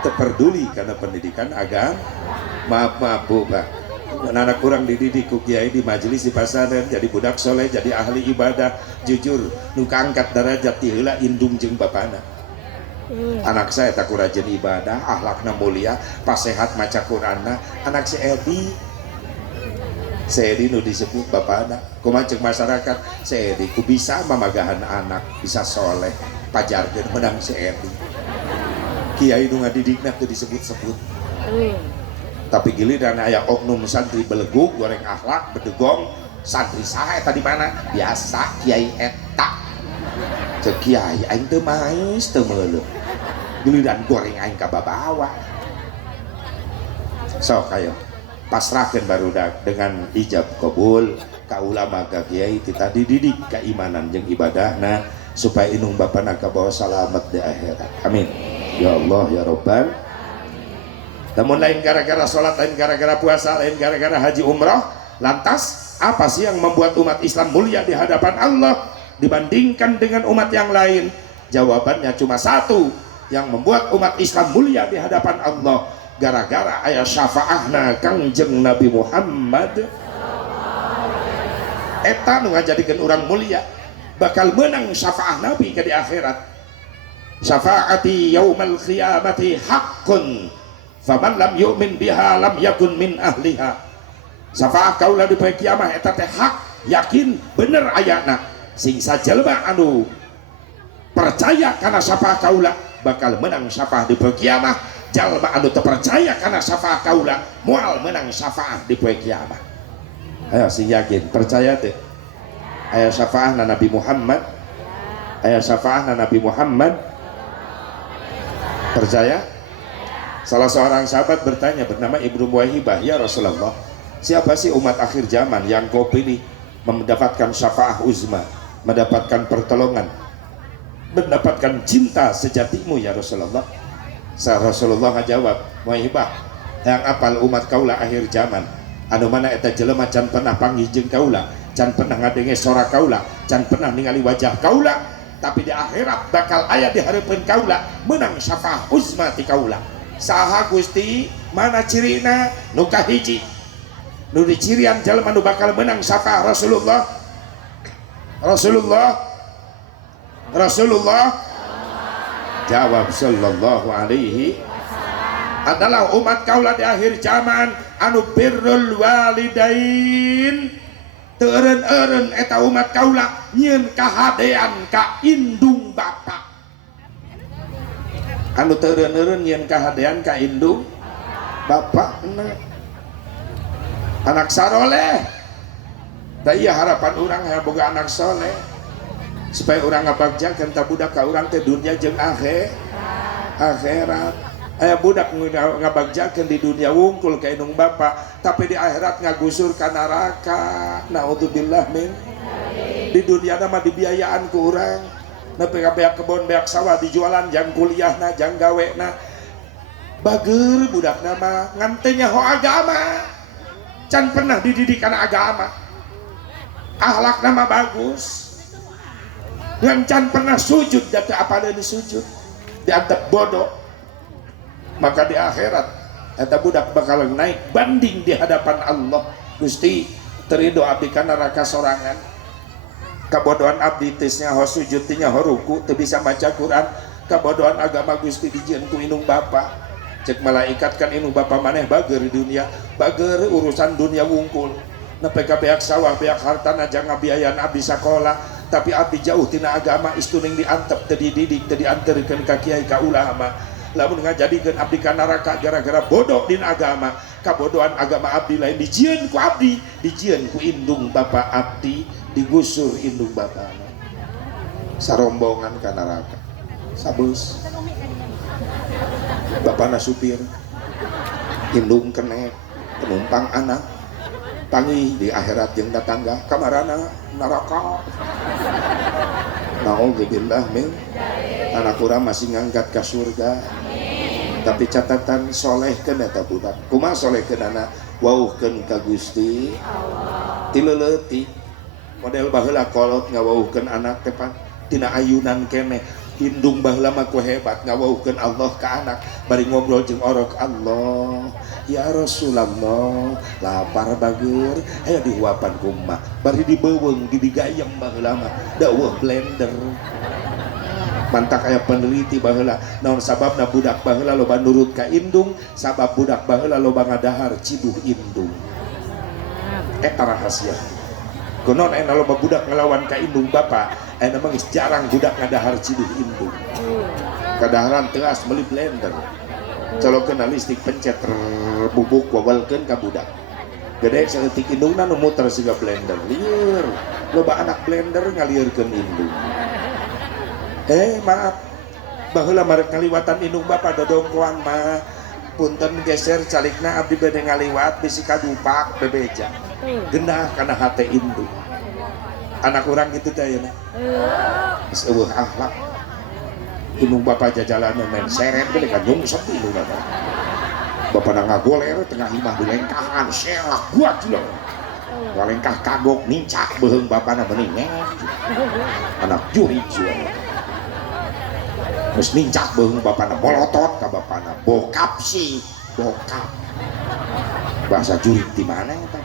teu peduli kana pendidikan agama maaf Bu Pak anak kurang dididik ku kiai di majelis di pasantren jadi budak soleh jadi ahli ibadah jujur nu kaangkat derajat ti heula indung jeung bapana anak saya tak rajin ibadah akhlakna mulia pas sehat maca Quranna anak si Edi nu disebut bapana kumaha jeung masyarakat si Edi ku bisa mamagahan anak bisa soleh pajarkeun menang si Edi kiai nu ngadidikna teu disebut-sebut tapi giliran aya oknum santri beleguk goreng akhlak bedegong santri saha eta di mana biasa kiai eta cek kiai aing teu mais teu meuleuh giliran goreng aing ka babawa sok ayo pasrahkeun barudak dengan ijab qabul ka ulama ka kiai kita dididik keimanan jeung ibadahna supaya inung bapana kabawa salamet di akhirat amin ya Allah ya Rabbal. Namun lain gara-gara sholat, lain gara-gara puasa, lain gara-gara haji umrah. Lantas apa sih yang membuat umat Islam mulia di hadapan Allah dibandingkan dengan umat yang lain? Jawabannya cuma satu, yang membuat umat Islam mulia di hadapan Allah gara-gara ayat syafaahna Kangjeng Nabi Muhammad. Eta nu ngajadikeun urang mulia bakal menang syafaah Nabi ke di akhirat. Syafaati yaumal qiyamati haqqun faman lam yu'min biha lam yakun min ahliha. Syafaat kaula di poe kiamah eta teh hak yakin bener ayana sing sajelma anu percaya kana syafaat kaula bakal menang syafaat di poe kiamah jalma anu teu percaya kana syafaat kaula moal menang syafaat di poe kiamah. Ayo sing yakin percaya teh aya syafaatna Nabi Muhammad aya syafaatna Nabi Muhammad percaya. Salah seorang sahabat bertanya bernama Ibnu Muwaihibah, ya Rasulullah, siapa sih umat akhir zaman yang kau pilih mendapatkan syafaah uzma, mendapatkan pertolongan, mendapatkan cinta sejatimu ya Rasulullah? Rasulullah jawab, Muhibah yang apal umat kaula akhir zaman anu mana eta jelema can pernah panggih jeung kaula, can pernah ngadenge sora kaula, can pernah ningali wajah kaula, tapi di akhirat bakal aya di hareupeun kaula menang syafaah uzma ti kaula. Saha Gusti? Mana cirina? Nu kahiji nu dicirian jalma nu bakal menang syafaah Rasulullah jawab sallallahu alaihi adalah umat kaula di akhir zaman anu birrul walidain. Teureun-eureun eta umat kaula nyieun kahadean ka indung bapa. Anu teureun-eureun nyieun kahadean ka indung bapa. Anak saroleh. Da ieu harapan urang hayang boga anak soleh. Supaya urang ngabagjakeun ta budak ka urang teh dunya jeung akhirat. Aya budak ngabagjakeun di dunia wungkul ka indung bapa, tapi di akhirat ngagusur ka neraka. Naudzubillah min. Di dunia mah dibiayaan ku urang. Nepi ka beak kebon, beak sawah dijualan jang kuliahna, jang gawena. Bageur budakna mah ngan teu nyaho agama. Can pernah dididik kana agama. Akhlakna mah bagus. Ngan can pernah sujud da teu apaleun sujud. Diantep bodoh. Maka di akhirat eta budak bakal naik banding di hadapan Allah. Gusti terido abdi ka neraka sorangan. Kabodohan abdi tisnya ho sujud tinya ho ruku teu bisa maca Quran. Kabodohan agama Gusti dijieun ku indung bapa. Cek malaikat kan indung bapa maneh bageur di dunia, bageur urusan dunia wungkul. Nepi ka beak sawah beak hartana jang ngabiayaan abdi sakola, tapi abdi jauh tina agama istuning diantep teu dididik teu dianterkeun ka kiai ka ulama. Lamun ngajadikeun abdi ka neraka gara-gara bodoh dina agama. Kabodohan agama abdi lain dijieun ku abdi, dijieun ku indung bapa abdi, digusur indung bapana. Sarombongan ka neraka. Sabus. Bapana supir. Indung kenek, penumpang anak. Panggih di akhirat jeung datangga kamarana neraka. Naudzubillah min. Anak urang masih ngangkat ke surga. Tapi catatan solehkeun eta budak. Kumaha solehkeun anak? Wauhkeun ka Gusti tileleutik. Model baheula kolot ngawauhkeun anak teh pan tina ayunan keneh. Indung baheula mah ku hebat ngawauhkeun Allah ka anak. Bari ngobrol jeung orok Allah. Ya Rasulullah, lapar bageur, aya dihuapan kumaha. Bari dibeuweung digayem baheula mah daweuh blender. Mantak aya peneliti baheula naon sababna budak baheula loba nurut ka indung, sabab budak baheula loba ngadahar ciduh indung. Eta rahasia. Kunaon aya loba budak ngelawan ka indung bapa, aya mah geus jarang budak ngadahar ciduh indung. Kadaharan teas meuli blender. Colokeun listrik pencet bubuk wawalkeun ka budak. Gede saeutik indungna nu muter siga blender. Lieur. Loba anak blender ngalieureun indung. Maaf baheula marek ngaliwatan indung bapa dodongkoan mah punten geser calikna abdi bade ngaliwat bisi kadupak bebeja genah kana hate indung. Anak urang kitu teh ayeuna geus eueuh akhlak. Indung bapa jajalan main seret gede ka nyungsep indung bapa. Bapana ngagoler tengah imah dilengkahan selak buat jelema. Walengkah kagok nincak beuheung bapana meuning anak juri jual. Terus nincak beuheung bapana molotot ka bapana bokap sih bokap bahasa jurik di mana eta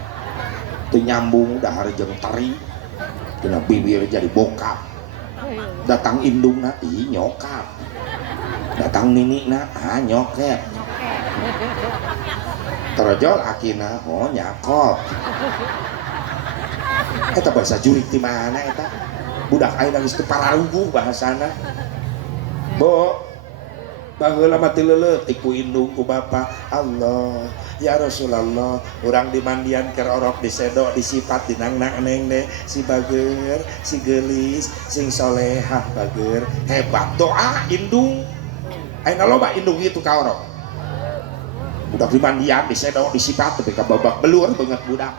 teu nyambung dahar jeung teri tina bibir jadi bokap datang indungna ih nyokap datang ninina nyoket terojol akina oh nyakop eta bahasa jurik di mana eta budak ayeuna geus teu pararuguh bahasana. Bo baheula mah teu leuleutik ku indung ku bapa. Allah ya Rasulullah urang dimandian keur orok disedok disifat dinangnang neng de si bageur si geulis sing solehah bageur hebat doa indung ayeuna loba indung itu ka orok budak dimandian disedok disifat tapi ka babak belur beungeut budak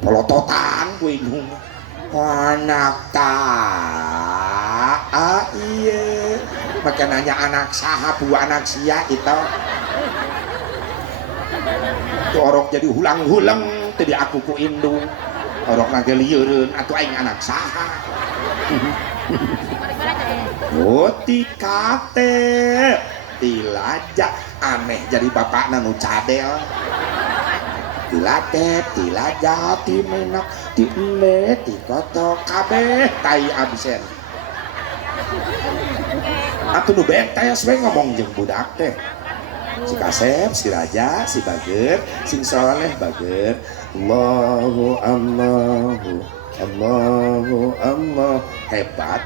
polototan ku indung anak iya maka nanya anak saha bu anak sia itu atuh orok jadi hulang-hulang teu di aku ku indung orok lagi lieureun atuh aing anak saha oh tikate tilaja aneh jadi bapakna nu cadel tilatep tilaja timenak tieme tikoto kabeh tai absen atuh nu betes we ngomong jeung budak teh si Kasep, si Raja, si Bager, sing soleh Bager Allahu Allah hebat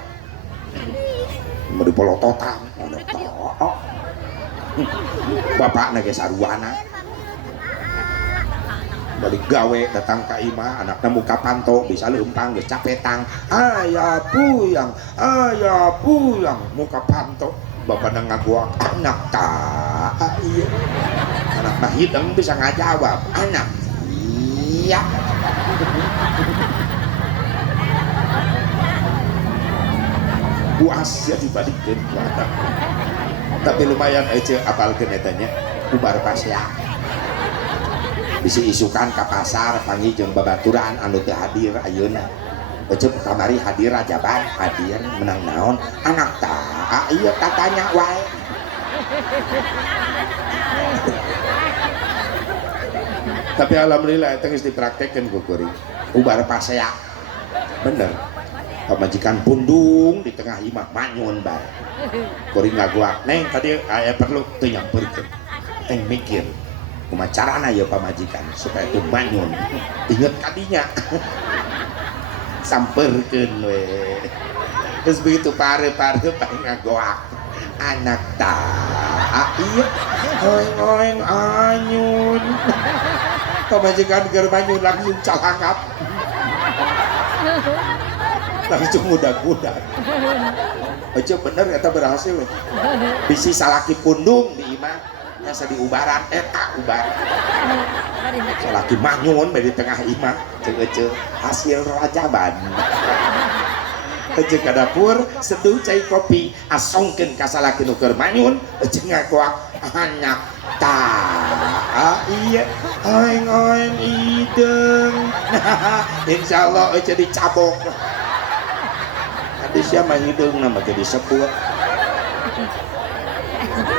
mau dipolototan bapak nage sarwana balik gawe datang ke imah anaknya muka panto bisa lempang geus capetang ayah puyang muka panto bapak ngaguak anak tak iya anak mah hideng bisa ngajawab anak iya puas ya dibalikin tapi lumayan aja apalkeun etanya ubar pasya bisi isukan ke pasar panggil jeung babaturan anu teu hadir ayeuna ecep kamari hadir rajaban hadir menang naon anak tak iya katanya wae tapi alhamdulillah itu geus dipraktekkeun ku kuring ubar pasya bener pamajikan pundung di tengah imah manyun bae kuring ngaguak neng tadi aya perlu teu nyamperkeun teng mikir kumaha carana ya pamajikan supaya teu manyun inget kadinya samperkeun we terus begitu pare-pare paling ngagoak anak tak iya oeng anyun pamajikan keur manyun langsung calangap langsung mudah-mudah aja bener eta berhasil bisi salaki pundung di imah asa diubaran eta ubar salaki manyun di tengah imah ceuk hasil rajaban jeung ka dapur seduh cai kopi asongkeun ka salaki nu keur manyun jeung ngagoak anak tah iya oeng ideng insyaallah jadi cabok tadi siapa hidung nama jadi seput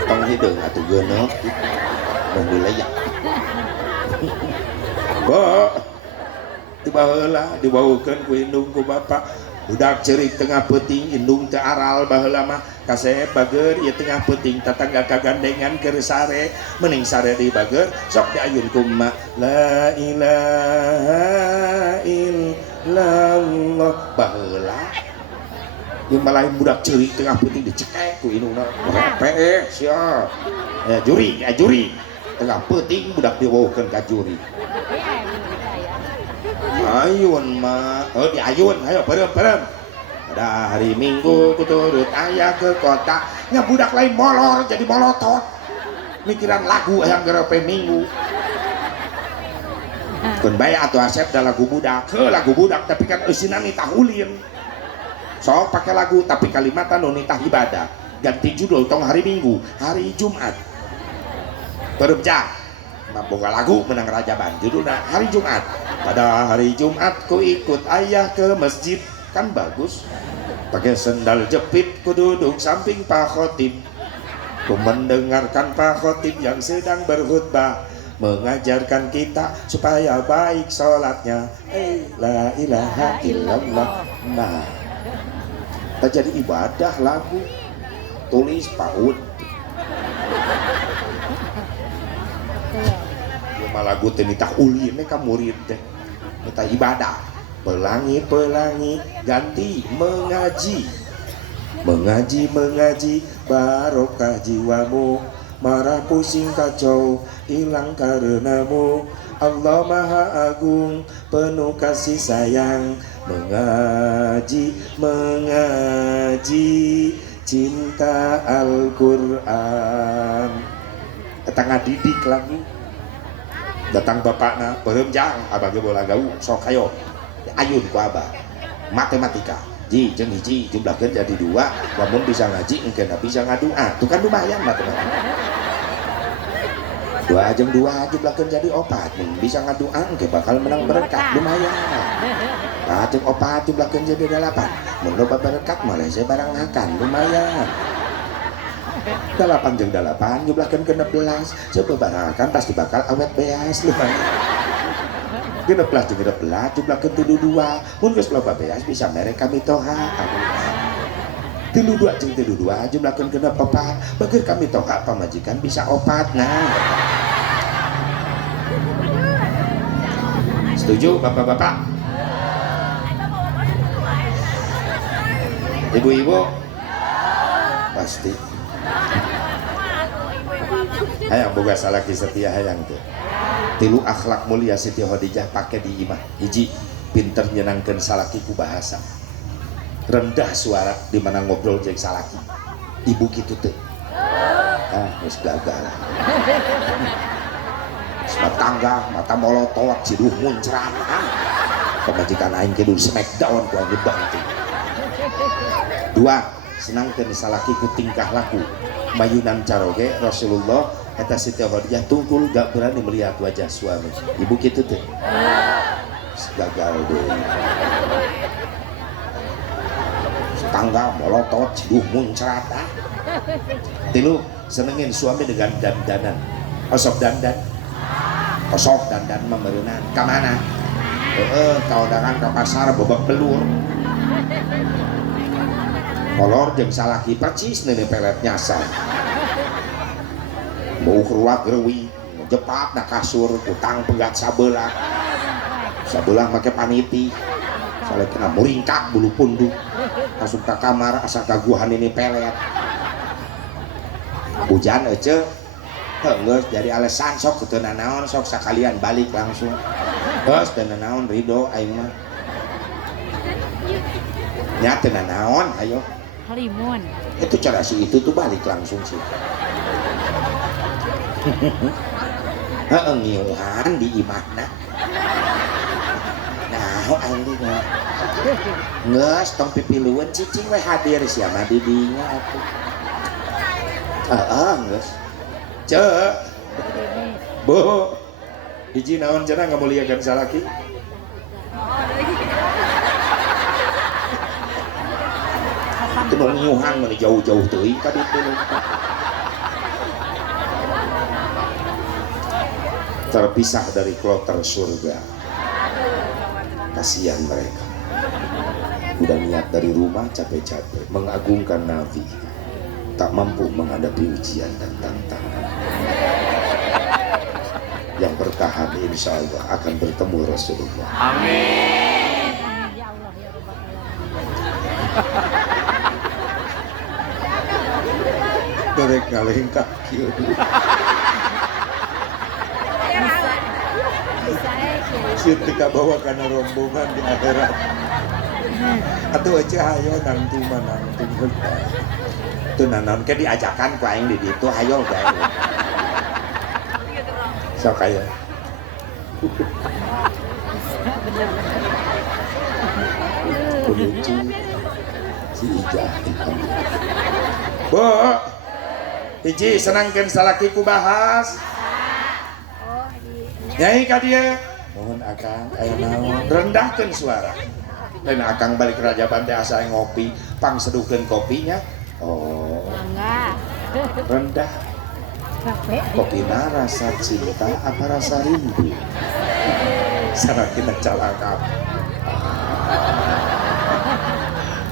tong hidung atuh geuneuh mun dileyak bo tiba heula dibaweukeun ku indung ku bapak budak ceurik tengah peuting indung teu aral baheula mah Kasep Bager ieu tengah peuting tatangga kagandengan keur sare mending sare di Bager sok diayun ku ma la ilaha illallah baheula yang malain budak ceurik tengah peuting dicekek ku indungna repe sia juri tengah peuting budak diweukeun ka juri ayun mah diayun ayo perem pada hari Minggu kuturut ayah ke kota nya budak lain molor jadi molotot mikiran lagu yang gerepe Minggu kun bae atuh Asep da lagu budak tapi kan eusina nitah ulin sok pakai lagu tapi kalimatan nu nitah ibadah ganti judul tong hari Minggu hari Jumat peremja boga lagu menang rajaban judulna hari Jumat pada hari Jumat ku ikut ayah ke masjid kan bagus pakai sendal jepit ku duduk samping Pak Khotib ku mendengarkan Pak Khotib yang sedang berkhutbah mengajarkan kita supaya baik sholatnya la ilaha illallah nah terjadi ibadah lagu tulis PAUD lagu tenitah ulin ka murid teh kita ibadah pelangi ganti mengaji barokah jiwamu marah pusing kacau hilang karenamu Allah Maha Agung penuh kasih sayang mengaji cinta Al-Quran tetangga didik lagi datang bapakna pereumjang abah ge bola gau sok hayo ayun ku abah matematika ji jeung hiji jumlahkeun jadi 2 lamun bisa ngaji engkeun bisa ngadua tuh kan lumayan matematika dua aja belakang jadi opat bisa ngaduang ke bakal menang berkat lumayan ajeng opat belakang jadi 8 mun loba berkat malah saya barang akan lumayan 8 jeung 8 jumlahkeun ke 16 sababarakan pasti bakal awet beas lumayan 16 jeung 16 jumlahkeun 32 mun geus loba beas bisa mere kami toha 32 jeung 32 jumlahkeun ke 4 bageur kami toha pamajikan bisa opat nah setuju bapak-bapak ibu-ibu pasti hayang boga salaki setia hayang tuh 3 akhlak mulia Siti Khadijah pakai di imah hiji pinter nyenangkeun salaki ku bahasa rendah suara di mana ngobrol jeung salaki ibu kitu teh geus gagal tangga mata molotot ciduh muncrat pemajikan aing ke dulu smackdown ku aing banting 2 senangkeun salaki ku tingkah laku mayunan caroge Rasulullah eta Siti Khadijah tungkul gak berani melihat wajah suami ibu kitu teh gagal deh tangga molotot ciduh muncrat 3 senengin suami dengan dandanan osok dandan kosok dandan memerunan kemana kaudangan ke pasar bobok belur kolor jeung salaki percis nenek pelet nyasar mau keruak gerwi jepat na kasur utang pegat sabelah make paniti soalnya kena muringkak bulu punduk masuk ke kamar asa kaguhan ini pelet hujan ece geus jadi alasan sok teu nanaon sok sakalian balik langsung geus teu nanaon ridho aing mah nya teu nanaon ayo Halimun itu cara si itu tuh balik langsung sih heeh ngiuhan di imahna nah aing di mah geus tong pipilueun cicing we hadir sia mah di dinya atuh geus cek bu hiji naon cenah ngamuliakeun salaki itu mengiuhan mana jauh-jauh teuing ka ditu terpisah dari kloter surga kasihan mereka udah niat dari rumah capek-capek mengagungkan Nabi tak mampu menghadapi ujian dan tantangan yang bertahan insya Allah akan bertemu Rasulullah amin ya Allah ya Rabbal alamin derek ngalih kaki ketika bawa karena rombongan di akhirat atau aja hayo nanti manantu itu nanon ke diajakan ku aing di ditu hayo gawe sok aya lucu si Ijah bu hiji senangkeun salaki ku bahas nyai ka dieu mohon akang aya naon rendahkeun suara dan akang balik rajaban teh asa ngopi pang seduhkeun kopinya oh enggak rendah kopina rasa cinta apa rasa rindu sarakina calakap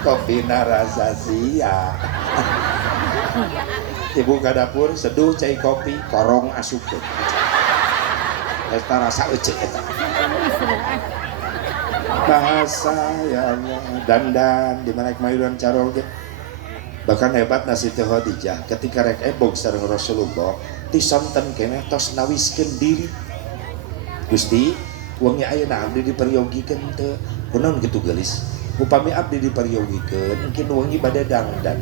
kopina rasa sia ibu ka dapur seduh cai kopi korong asupkeun eta rasa euceuk eta bahasa ya Allah dandan di mana mayuran carol ge bahkan hebat Siti Khadijah ketika rek ebog sareng Rasulullah tisonten keneh tos nawiskeun diri Gusti wengi ayeuna abdi diperiyogikeun teu kunaon kitu geulis upami abdi diperiyogikeun engke wengi bade dangdan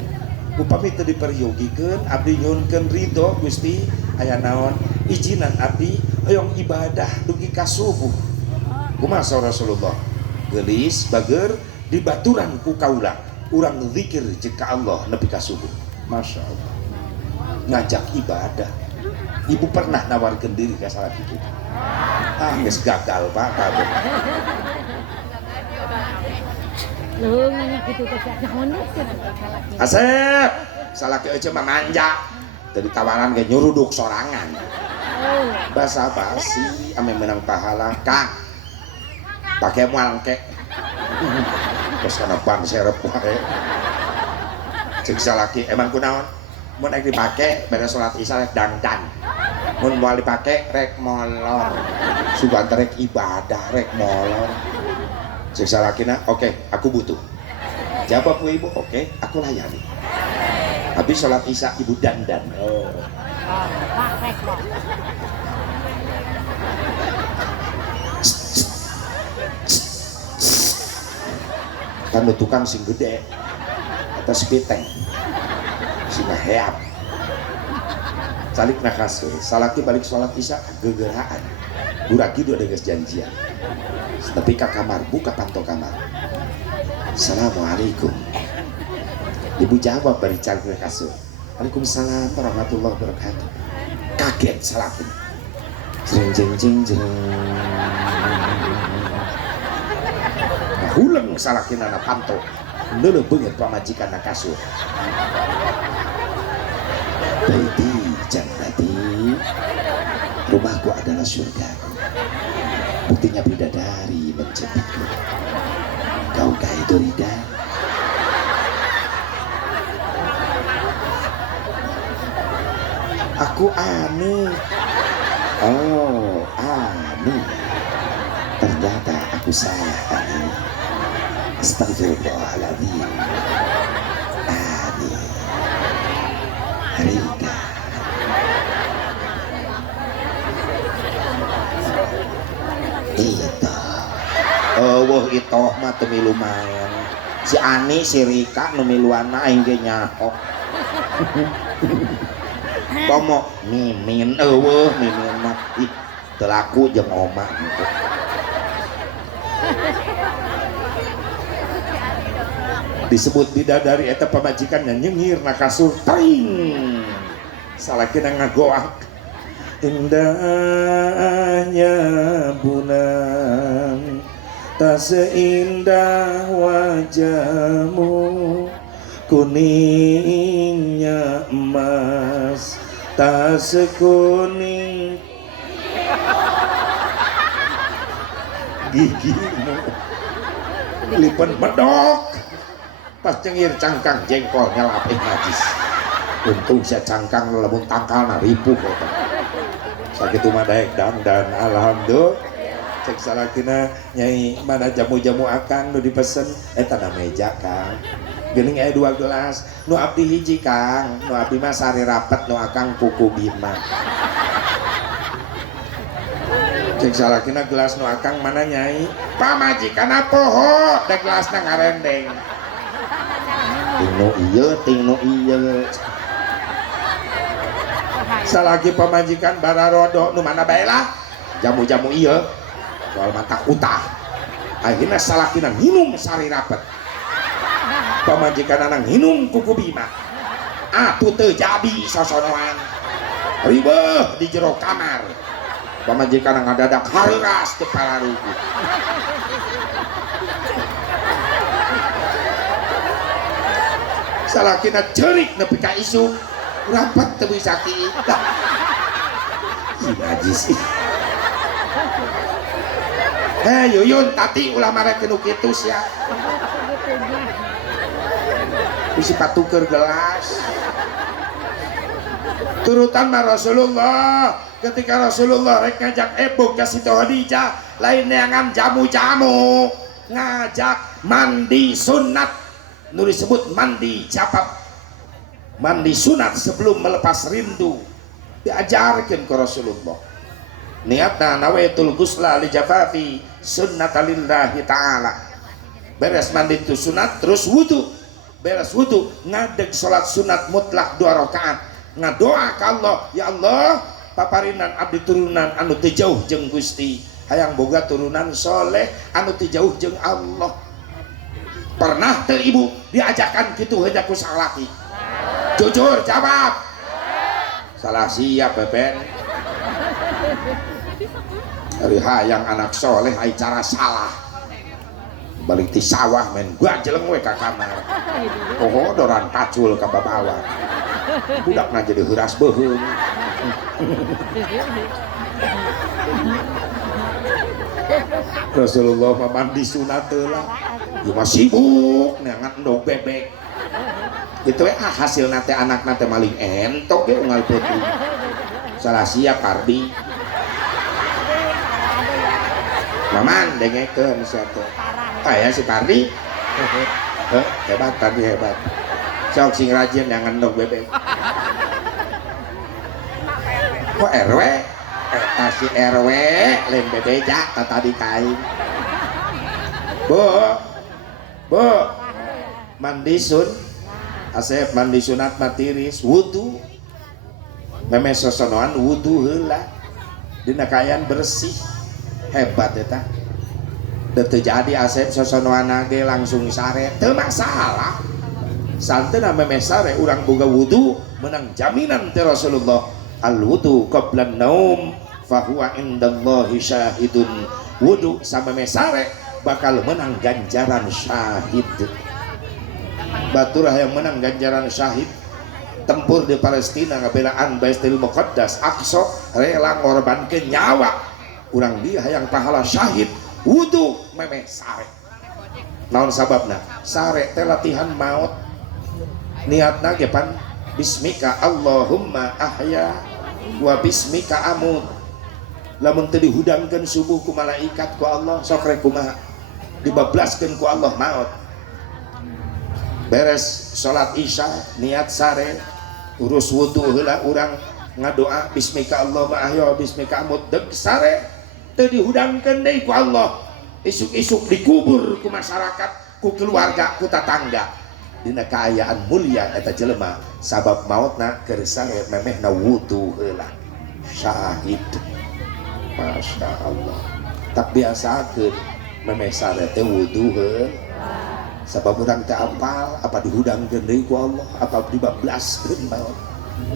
upami teu diperiyogikeun abdi nyuhunkeun ridho Gusti aya naon ijinan abdi hoyong ibadah dugi ka subuh kumaha Rasulullah geulis bageur dibaturan ku kaula urang zikir jeung ka Allah nepi ka subuh masya Allah ngajak ibadah Ibu pernah nawarkan diri ke salaki itu. Geus gagal Pak kabeh. Leungannya gitu teh naon kan salaki. Asep, salaki aja mah manja. Dari tawaran ge nyuruduk sorangan. Oh, Basa basi ame menang pahala Kang. Pake moal engke. Terus kana ban serep wae. Cek salaki emang kunaon? Mun rek dipake beres salat Isya rek dandan. Mun moal dipake rek molor. Sugan rek ibadah rek molor. Cek salakina, oke, aku butuh. Jawab bu ibu, oke, aku layani. Habis sholat Isya ibu dandan. Oh. rek loh. Kan tukang sing gede atas piteng sing heap salik na kasur salaki balik sholat Isya gegeraan buraki dua deges janjian tapi ke kamar buka pantau kamar. Assalamualaikum. Ibu jawab bari calik na kasur. Waalaikumsalam warahmatullahi wabarakatuh. Kaget salaki jeng jeng jeng jeng huleng salakina na panto leuleuk beungeut pamajikan na kasur. Baiti jannati, rumahku adalah surgaku. Buktinya bidadari menjemputku. Kaukah itu Rida? Aku Ani. Oh, Ani. Ternyata aku salah Ani. Astagfirullahaladzim. Ani. Rida. Itu. Oh, wah itu mah temi lumayan. Si Ani, si Rika, nu miluan mah aing ge nyahok. Komo mimin, eueuh mimin mah ih teu laku jeung oma gitu. Disebut bidadari eta pamajikannya nyengir na kasur tring salakina ngagoak indahnya bulan tak seindah wajahmu kuningnya emas tak sekuning gigimu lipen medok pas cengir cangkang jengkol nyelap najis untung saya cangkang lamun tangkalna ripuh eta sakitu mah daek dandan alhamdulillah cek salakina nyai mana jamu-jamu akang nu dipesen eta na meja Kang geuning aya 2 gelas nu abdi hiji Kang nu abdi mah sari rapet nu akang kuku bima cek salakina gelas nu akang mana nyai pamajikanna poho da gelasna ngarendeng ting nu iya salagi pamajikan bararodo nu mana bae lah jamu-jamu iya soal mata utah akhirnya salakina minum sari rapet pamajikan anak minum kuku bima atuh teu jadi sosonoan ribeuh di jero kamar pamajikan ngadadak hareras teu pararugu salakina cerik nepi ka isu rapat teu bisa kita najis Yuyun tati ulah marek nu kitu sia bisi patuker gelas turutan mah Rasulullah ketika Rasulullah rek ngajak ebok ka Siti Khadijah lain neangan jamu-jamu ngajak mandi sunat nu disebut mandi japab mandi sunat sebelum melepas rindu diajarkan ke Rasulullah niatna nawaitul ghusla li jafafi sunnatalillahi ta'ala beres mandi itu sunat terus wudu beres wudu ngadeg sholat sunat mutlak 2 rakaat ngadoa ka Allah ya Allah paparinan abdi turunan anu teu jauh jeung Gusti hayang boga turunan soleh anu teu jauh jeung Allah. Pernah teu ibu diajakan kitu heula ku salaki? Jujur jawab. salah siap beben dari hayang anak soleh ai cara salah balik di sawah men gua jeleng we ka kamar doran pacul ka babawa budakna jadi heuras beuheung Rasulullah mandi sunat lah ya mah sibuk neangan endog bebek gitu hasil nate anak nate maling entok ge unggal peuting salah siap Pardi Maman dengekeun satu ya si Pardi hebat Pardi hebat sok sing rajin yang endog bebek kok RW si RW lain bebeja tadi kain Bu mandi sun Asep mandi sunat matiris wudu memes sosonoan wudu heula dina kayan bersih hebat eta teu jadi Asep sosonoan ge langsung sare teu masalah santeuna memes sare urang boga wudu menang jaminan teh Rasulullah al wudu qablan naum fahuwa indallahi syahidun wudu sama mesare bakal menang ganjaran syahid baturah yang menang ganjaran syahid tempur di Palestina ngabelaan Baitul Muqaddas Aqsa rela ngorbankeun nyawa urang dia yang pahala syahid wudu memeh sare naon sababna sare teh latihan maut niatna ge pan bismika Allahumma ahya wa bismika amut lamun teu dihudangkeun subuh ku malaikat ku Allah sok rek kumaha dibablaskeun ku Allah maut beres salat isya niat sare urus wudu heula urang ngadoa bismika Allahumma ahya wa bismika amut deuk sare teu dihudangkeun deui ku Allah isuk-isuk dikubur ku masyarakat ku keluarga ku tatangga dina kaayaan mulia eta jelema sabab mautna keur sare memehna wudu heula syahid Masya Allah tak biasakeun memeh sare teh wudu heula sabab urang teh apal apa dihudangkeun deui ku Allah apa dibablaskeun maut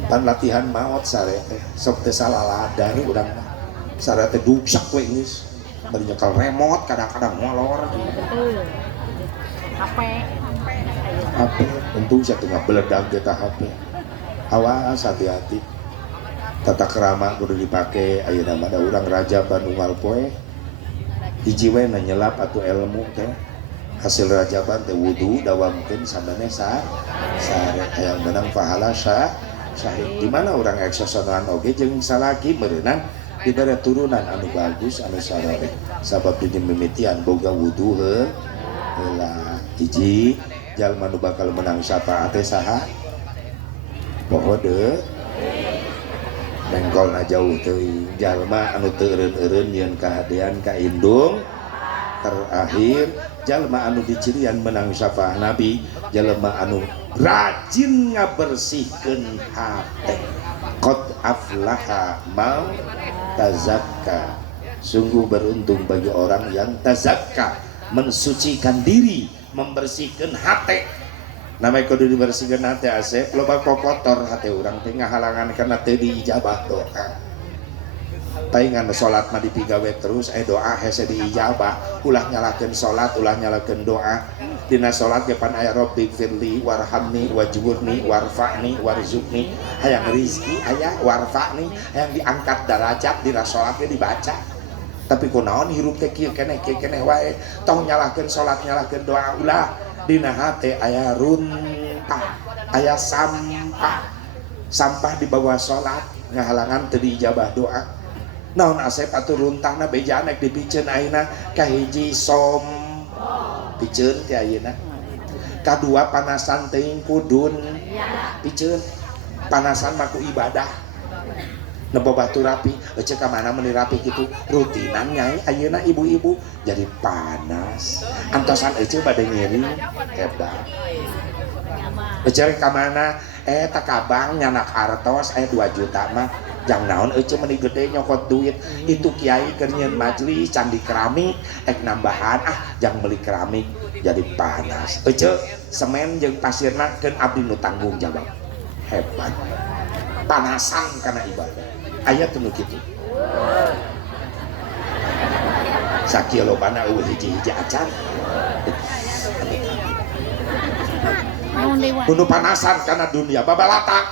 pan latihan maut sare teh sok teu salaladar urang mah sare teh duksak we geus bari nyekel remote kadang-kadang molor HP untung saya tengah beledak kita HP awas hati-hati tata kerama kudu dipake ayeuna mah da urang rajaban unggal poe hiji we na nyelap atuh ilmu teh hasil rajaban teh wudu dawamkeun sabane sare hayang menang pahala syahid di mana urang eksosonan oge jeung salaki meureunang dibere turunan anu bagus anu sarare sabab di mimitian boga wudu heula hiji jalma nu bakal menang syafaat teh saha pohode mengkolna jauh teuing jalma anu teu eureun-eureun yeun kahadean ka indung terakhir jalma anu dicirian menang syafaat nabi jalma anu rajin ngabersihkeun hate qad aflaha man tazakka sungguh beruntung bagi orang yang tazakka mensucikan diri membersihkan hati namanya kudu dibersihkan hati Asep loba kotor hati orang teh ngahalangan karena teu diijabah doa taingan salat mah dipigawe terus doa hese diijabah ulah nyalakeun salat ulah nyalakeun doa dina salat ge pan aya rabbi firli warhamni wajburni warfa'ni warzuqni hayang rezeki aya warfa'ni hayang diangkat derajat dina salat ge dibaca tapi kunaon hirup teh kieu keneh wae tong nyalakeun salat nyalakeun doa ulah dina hate aya runtah aya sampah di bawah salat ngahalangan teu diijabah doa naon Asep atuh runtahna beja nek dipikeun ayeuna kahiji som piceun teh ayeuna kadua panasan teuing kudun piceun panasan mah ku ibadah nebo batu rapi ece ka mana meuni rapi kitu rutinan nyai ayeuna ibu-ibu jadi panas antosan ece bade nyeri hebat ece ka mana tak kabang nyanak artos 2 juta mah jang naon ece meuni gede nyokot duit itu kiai keur nyieun majlis candi keramik nambahan jang beli keramik jadi panas ece semen jeung pasirna keun abdi nu tanggung jawab hebat panasan karena ibadah aya teu nu kitu sakieu lobana eueuh hiji-hiji acan Naon dewa? kudu panasan karena dunia babalata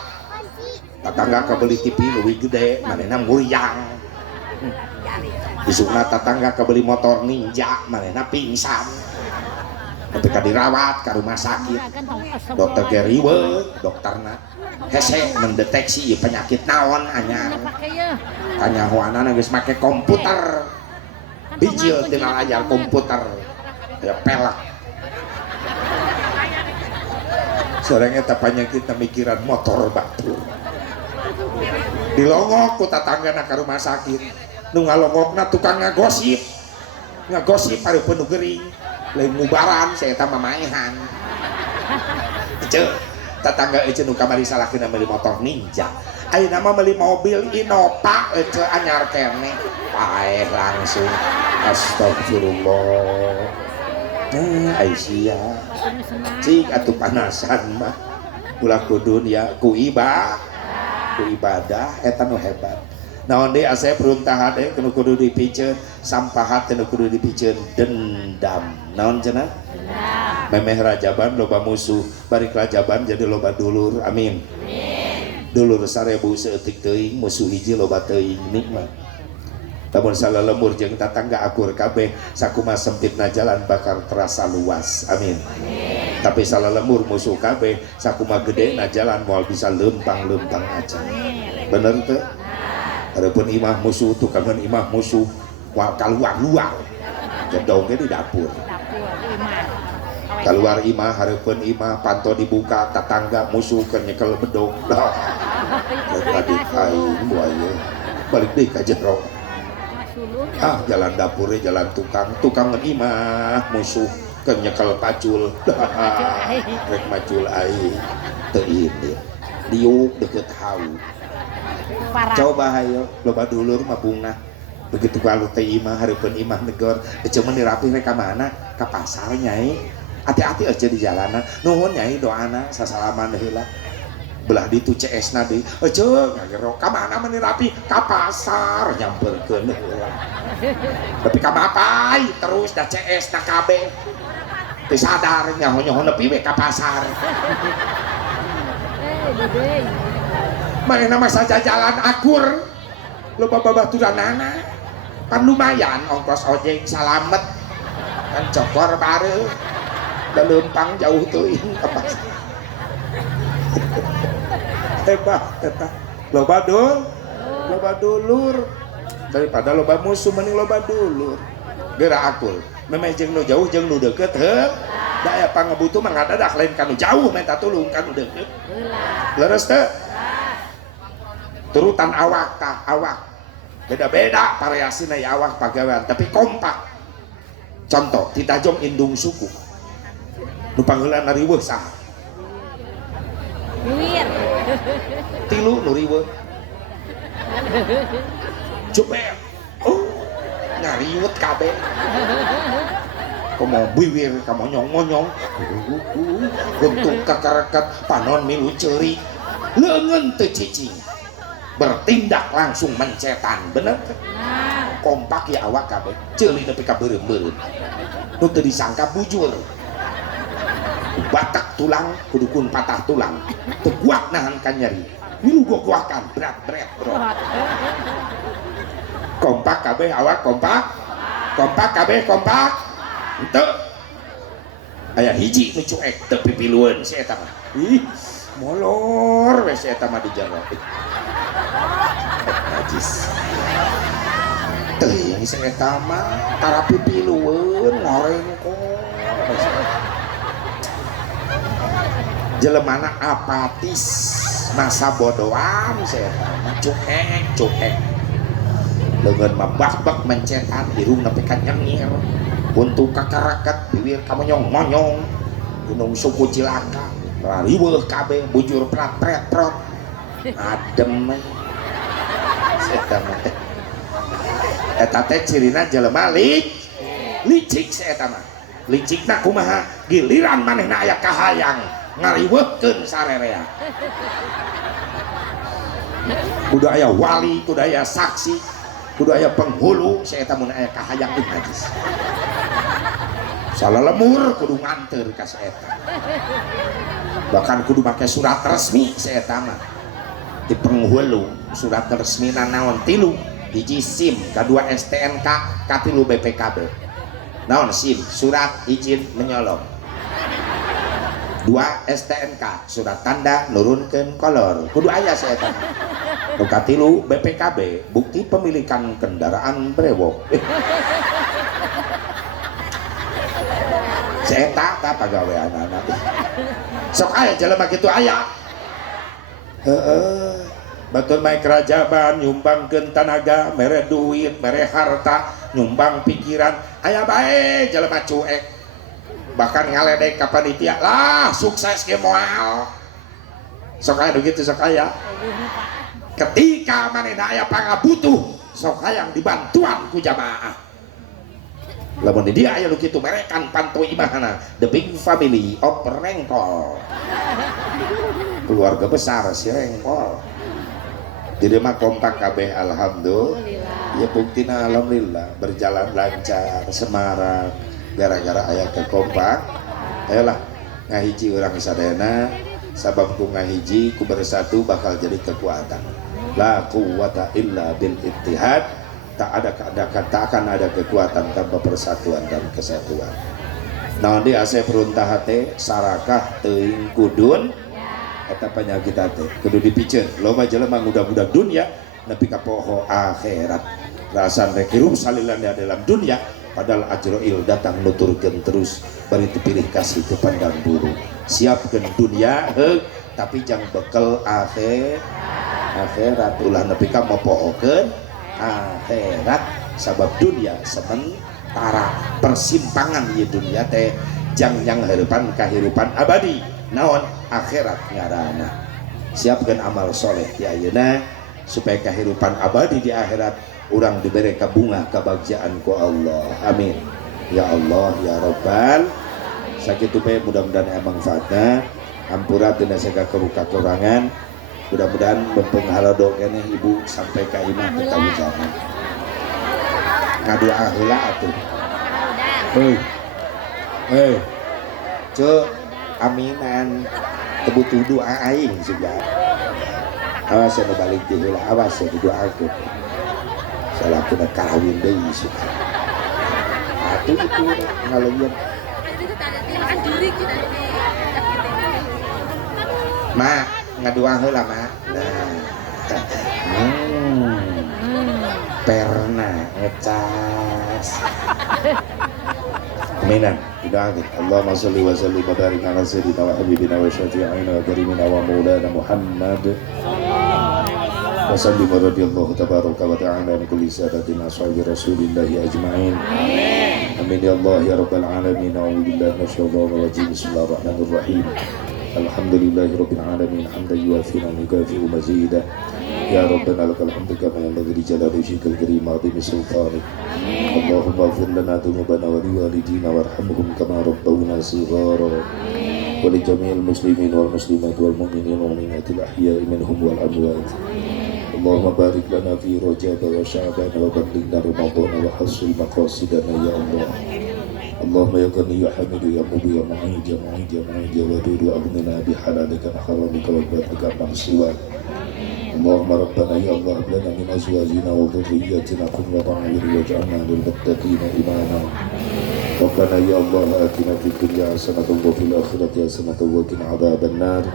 tatangga kabeli TV leuwih gede manehna muriang isukna tatangga kabeli motor ninja manehna pingsan tapi ka dirawat ka rumah sakit dokter geriwe dokterna hese mendeteksi ieu penyakit naon anyar kanyahoana geus make komputer bijil tina layar komputer ya pelak soreng eta penyakit mikiran motor batur dilongok ku tatanggana ka rumah sakit nu ngalongokna tukang ngagosip hareupeun nu geuring lain mubaran saya eta mamaehan ceuk tatangga ece nu kamari salahkeun meuli motor ninja ayeuna mah meuli mobil Innova ece anyar kene paeh langsung astagfirullah Aisyah cik atuh panasan mah ulah kudu ya ku ibadah eta nu hebat naon deui asa peruntahan deui kudu dipikeun sampahat teu kudu dipikeun dendam naon cenah memeh rajaban loba musuh bari rajaban jadi loba dulur amin dulur 1000 saeutik teuing musuh hiji loba teuing nikmat lamun salalembur jeung tatangga akur kabeh sakumaha sempitna jalan bakal terasa luas amin tapi salalembur musuh kabeh sakumaha gedena jalan moal bisa lempang-lempang aja bener teu hareupeun imah musuh tukangan imah musuh moal kaluar-luar jedong di dapur keluar imah hareupeun imah panto dibuka tatangga musuh keur nyekel bedog adik aing buaya balik deui ka jero jalan dapurnya jalan tukangan imah musuh keur nyekel pacul rek macul aing teu ieu diuk deukeut hau coba hayo loba dulur mah bunga begitu kalau teh imah hareupeun imah negor cuma dirapi rek ka mana ka pasar nyai hati-hati aja di jalanan nuhun nyai doana sasalaman heula belah ditu CS na deui ece ngagero ka mana meni rapi ka pasar nyamperkeun heula tapi ka mapai terus da CS na kabeh teu sadar nyaho-nyaho nepi we ka pasar manehna mah saja jalan akur loba babaturanana kan lumayan ongkos ojek salamet kan cokor bareu da leumpang jauh teuing ka pasar hebat eta loba dulur daripada loba musuh mending loba dulur geura akul memeh jeung nu jauh jeung nu deukeut heuh da aya pangabutuh mah ngadadak lain kanu jauh minta tulung kanu deukeut leres teu turutan awak beda-beda variasina ya awak pagawean tapi kompak contoh ti Tajong indung suku nu pangeuleuna riweuh saha tilu nu riweuh cepet ngariwet kabeh komo biwir kamu nyong-nyong guntung kakareket panon milu ceuri leungeun teu cicing bertindak langsung mencetan bener kompak ya awak kabeh ceuli nepi ka beureum-beureum nu teu disangka bujur batak tulang kudukun patah tulang teu kuat nahan ka nyeri milu gogoakan berat bro kompak kabeh awak kompak kabeh kompak henteu aya hiji nu cuek teu pipilueun si eta mah ih molor we si eta mah di jero najis teuing si eta mah tara pipilueun ngoreng kok jelemana apatis masa bodohan si eta mah cuek leungeun mah bak mencetan irung nepi ka nyengir untuk kakaraket bibir kamu nyong-monyong gunung suku Cilaka riweuh kabeh bujur prat-prot adem eta teh cirina jelema licik si eta mah licikna kumaha giliran manehna aya kahayang ngariweuhkeun sarerea kudu aya wali, kudu aya saksi, kudu aya penghulu, saya eta mun aya kahayang najis. Salah lemur kudu nganter ka saeta. Bahkan kudu make surat resmi saeta mah. Di penghulu surat resmi naon 3, hiji SIM, kedua STNK, katilu BPKB. Naon SIM, surat izin menyolong. 2 STNK, surat tanda nurunkeun kolor. Kudu aya saeta. Nu katilu BPKB, bukti pemilikan kendaraan brewok. Saeta ta pagaweanana. Sok aya jelema kitu aya. Heeh. Batur main kerajaban nyumbangkeun tanaga, mere duit, mere harta, nyumbang pikiran. Aya bae jelema cuek. Bahkan ngaledek ka panitia lah sukses ge moal. Sok aya begitu sok aya. Ketika manehna aya pangabutuh sok hayang dibantuan ku jamaah. Lamun di dia aya nu kitu merekan panto imahna the big family of Rengkol. Keluarga besar si Rengkol. Jadi mah kompak kabeh alhamdulillah. Ya buktina alhamdulillah berjalan lancar, semarak. Gara-gara aya kekompak, ayolah ngahiji urang sadayana, sabab ku ngahiji ku bersatu bakal jadi kekuatan. La quwwata illa bil ittihad, tak akan ada kekuatan tanpa persatuan dan kesatuan. Naon di ase peruntah teh sarakah teuing kudun eta penyakit teh kudu dipiceur. Loba jelema ngudag-udag dunya nepi ka poho akhirat. Rasan rek hirup salilana dalam dunia padahal Ajroil datang nuturkeun terus bari dipilih kasih ke pandang buru. Siapkeun dunia tapi jang bekel akhirat ulah nepi ka mopohokeun akhirat sabab dunia sementara persimpangan ieu dunia teh jang hareupan kahirupan abadi naon akhirat ngaranna. Siapkeun amal soleh ti ayeuna supaya kahirupan abadi di akhirat urang diberi bunga kebahagiaan ku Allah. Amin ya Allah ya Rabbal. Sakitu bae mudah-mudahan aya manfaatna. Ampura teu sagala kekurangan. Mudah-mudahan bempeng halodo keneh ibu sampai ka imah teu kawijanan. Ngadoa heula atuh. Cuk aminan teu butuh doa aing juga. Awas anu balik ti heula, awas didoakeun. Salah kuna karawin deui suka. Atuh itu ngaleungeun. Ma, ngadua heula, Ma. Nah. Perna ngecas. Aminan, didoakeun. Allahumma shalli wa sallim wa barik ala sayyidina wa habibina wa syafi'ina wa karimina wa maulana Muhammad. Wasallim radhiyallahu tabaraka wa ta'ala an kulli sadatina ashabi rasulillahi ajma'in. Amin ya Allah ya rabbal alamin. A'udzu billahi minasyaitonir rajim. Bismillahirrahmanirrahim. Alhamdulillahi rabbil alamin hamdan yuwafi'u yukafi'u mazidah. Ya rabbana lakal hamdu kama yanbaghi li jalali wajhikal karim 'azimi sultanik. Allahumma ighfir lana dhunubana wa liwalidina warhamhum kama rabbawna shighara. Wa li jami'il muslimin wal muslimat wal mu'minin wal mu'minatil ahya'i minhum wal amwat. Allahumma barik lana fi Rajab wa Sya'ban wa ballighna Ramadan wa hassil maqasidana ya Allah. Allahumma ya Ghani ya Hamidu ya Mubin ya Mu'id ya Mu'id ya Mu'id ya Wadud wa aghnina bi halalika wa haramika wa barakika min siwak. Allahumma rabbana ya Allah lana min azwajina wa dhurriyyatina qurrata a'yun waj'alna lil muttaqina imama. Rabbana ya Allah atina fid dunya hasanatan wa fil akhirati hasanatan wa qina adzaban nar.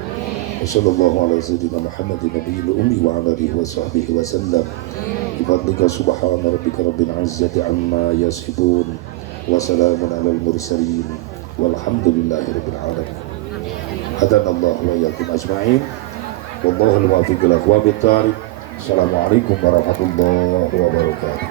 Wassallallahu ala sayyidina Muhammadin nabiyil ummi wa ala alihi wa sahbihi wa sallam. Bifadlika subhana rabbika rabbil izzati amma yasifun wa salamun alal mursalin walhamdulillahi rabbil alamin. Hadanallahu wa iyyakum ajma'in. Wallahu al-muwaffiq ila aqwamit thariq. Assalamualaikum warahmatullahi wabarakatuh.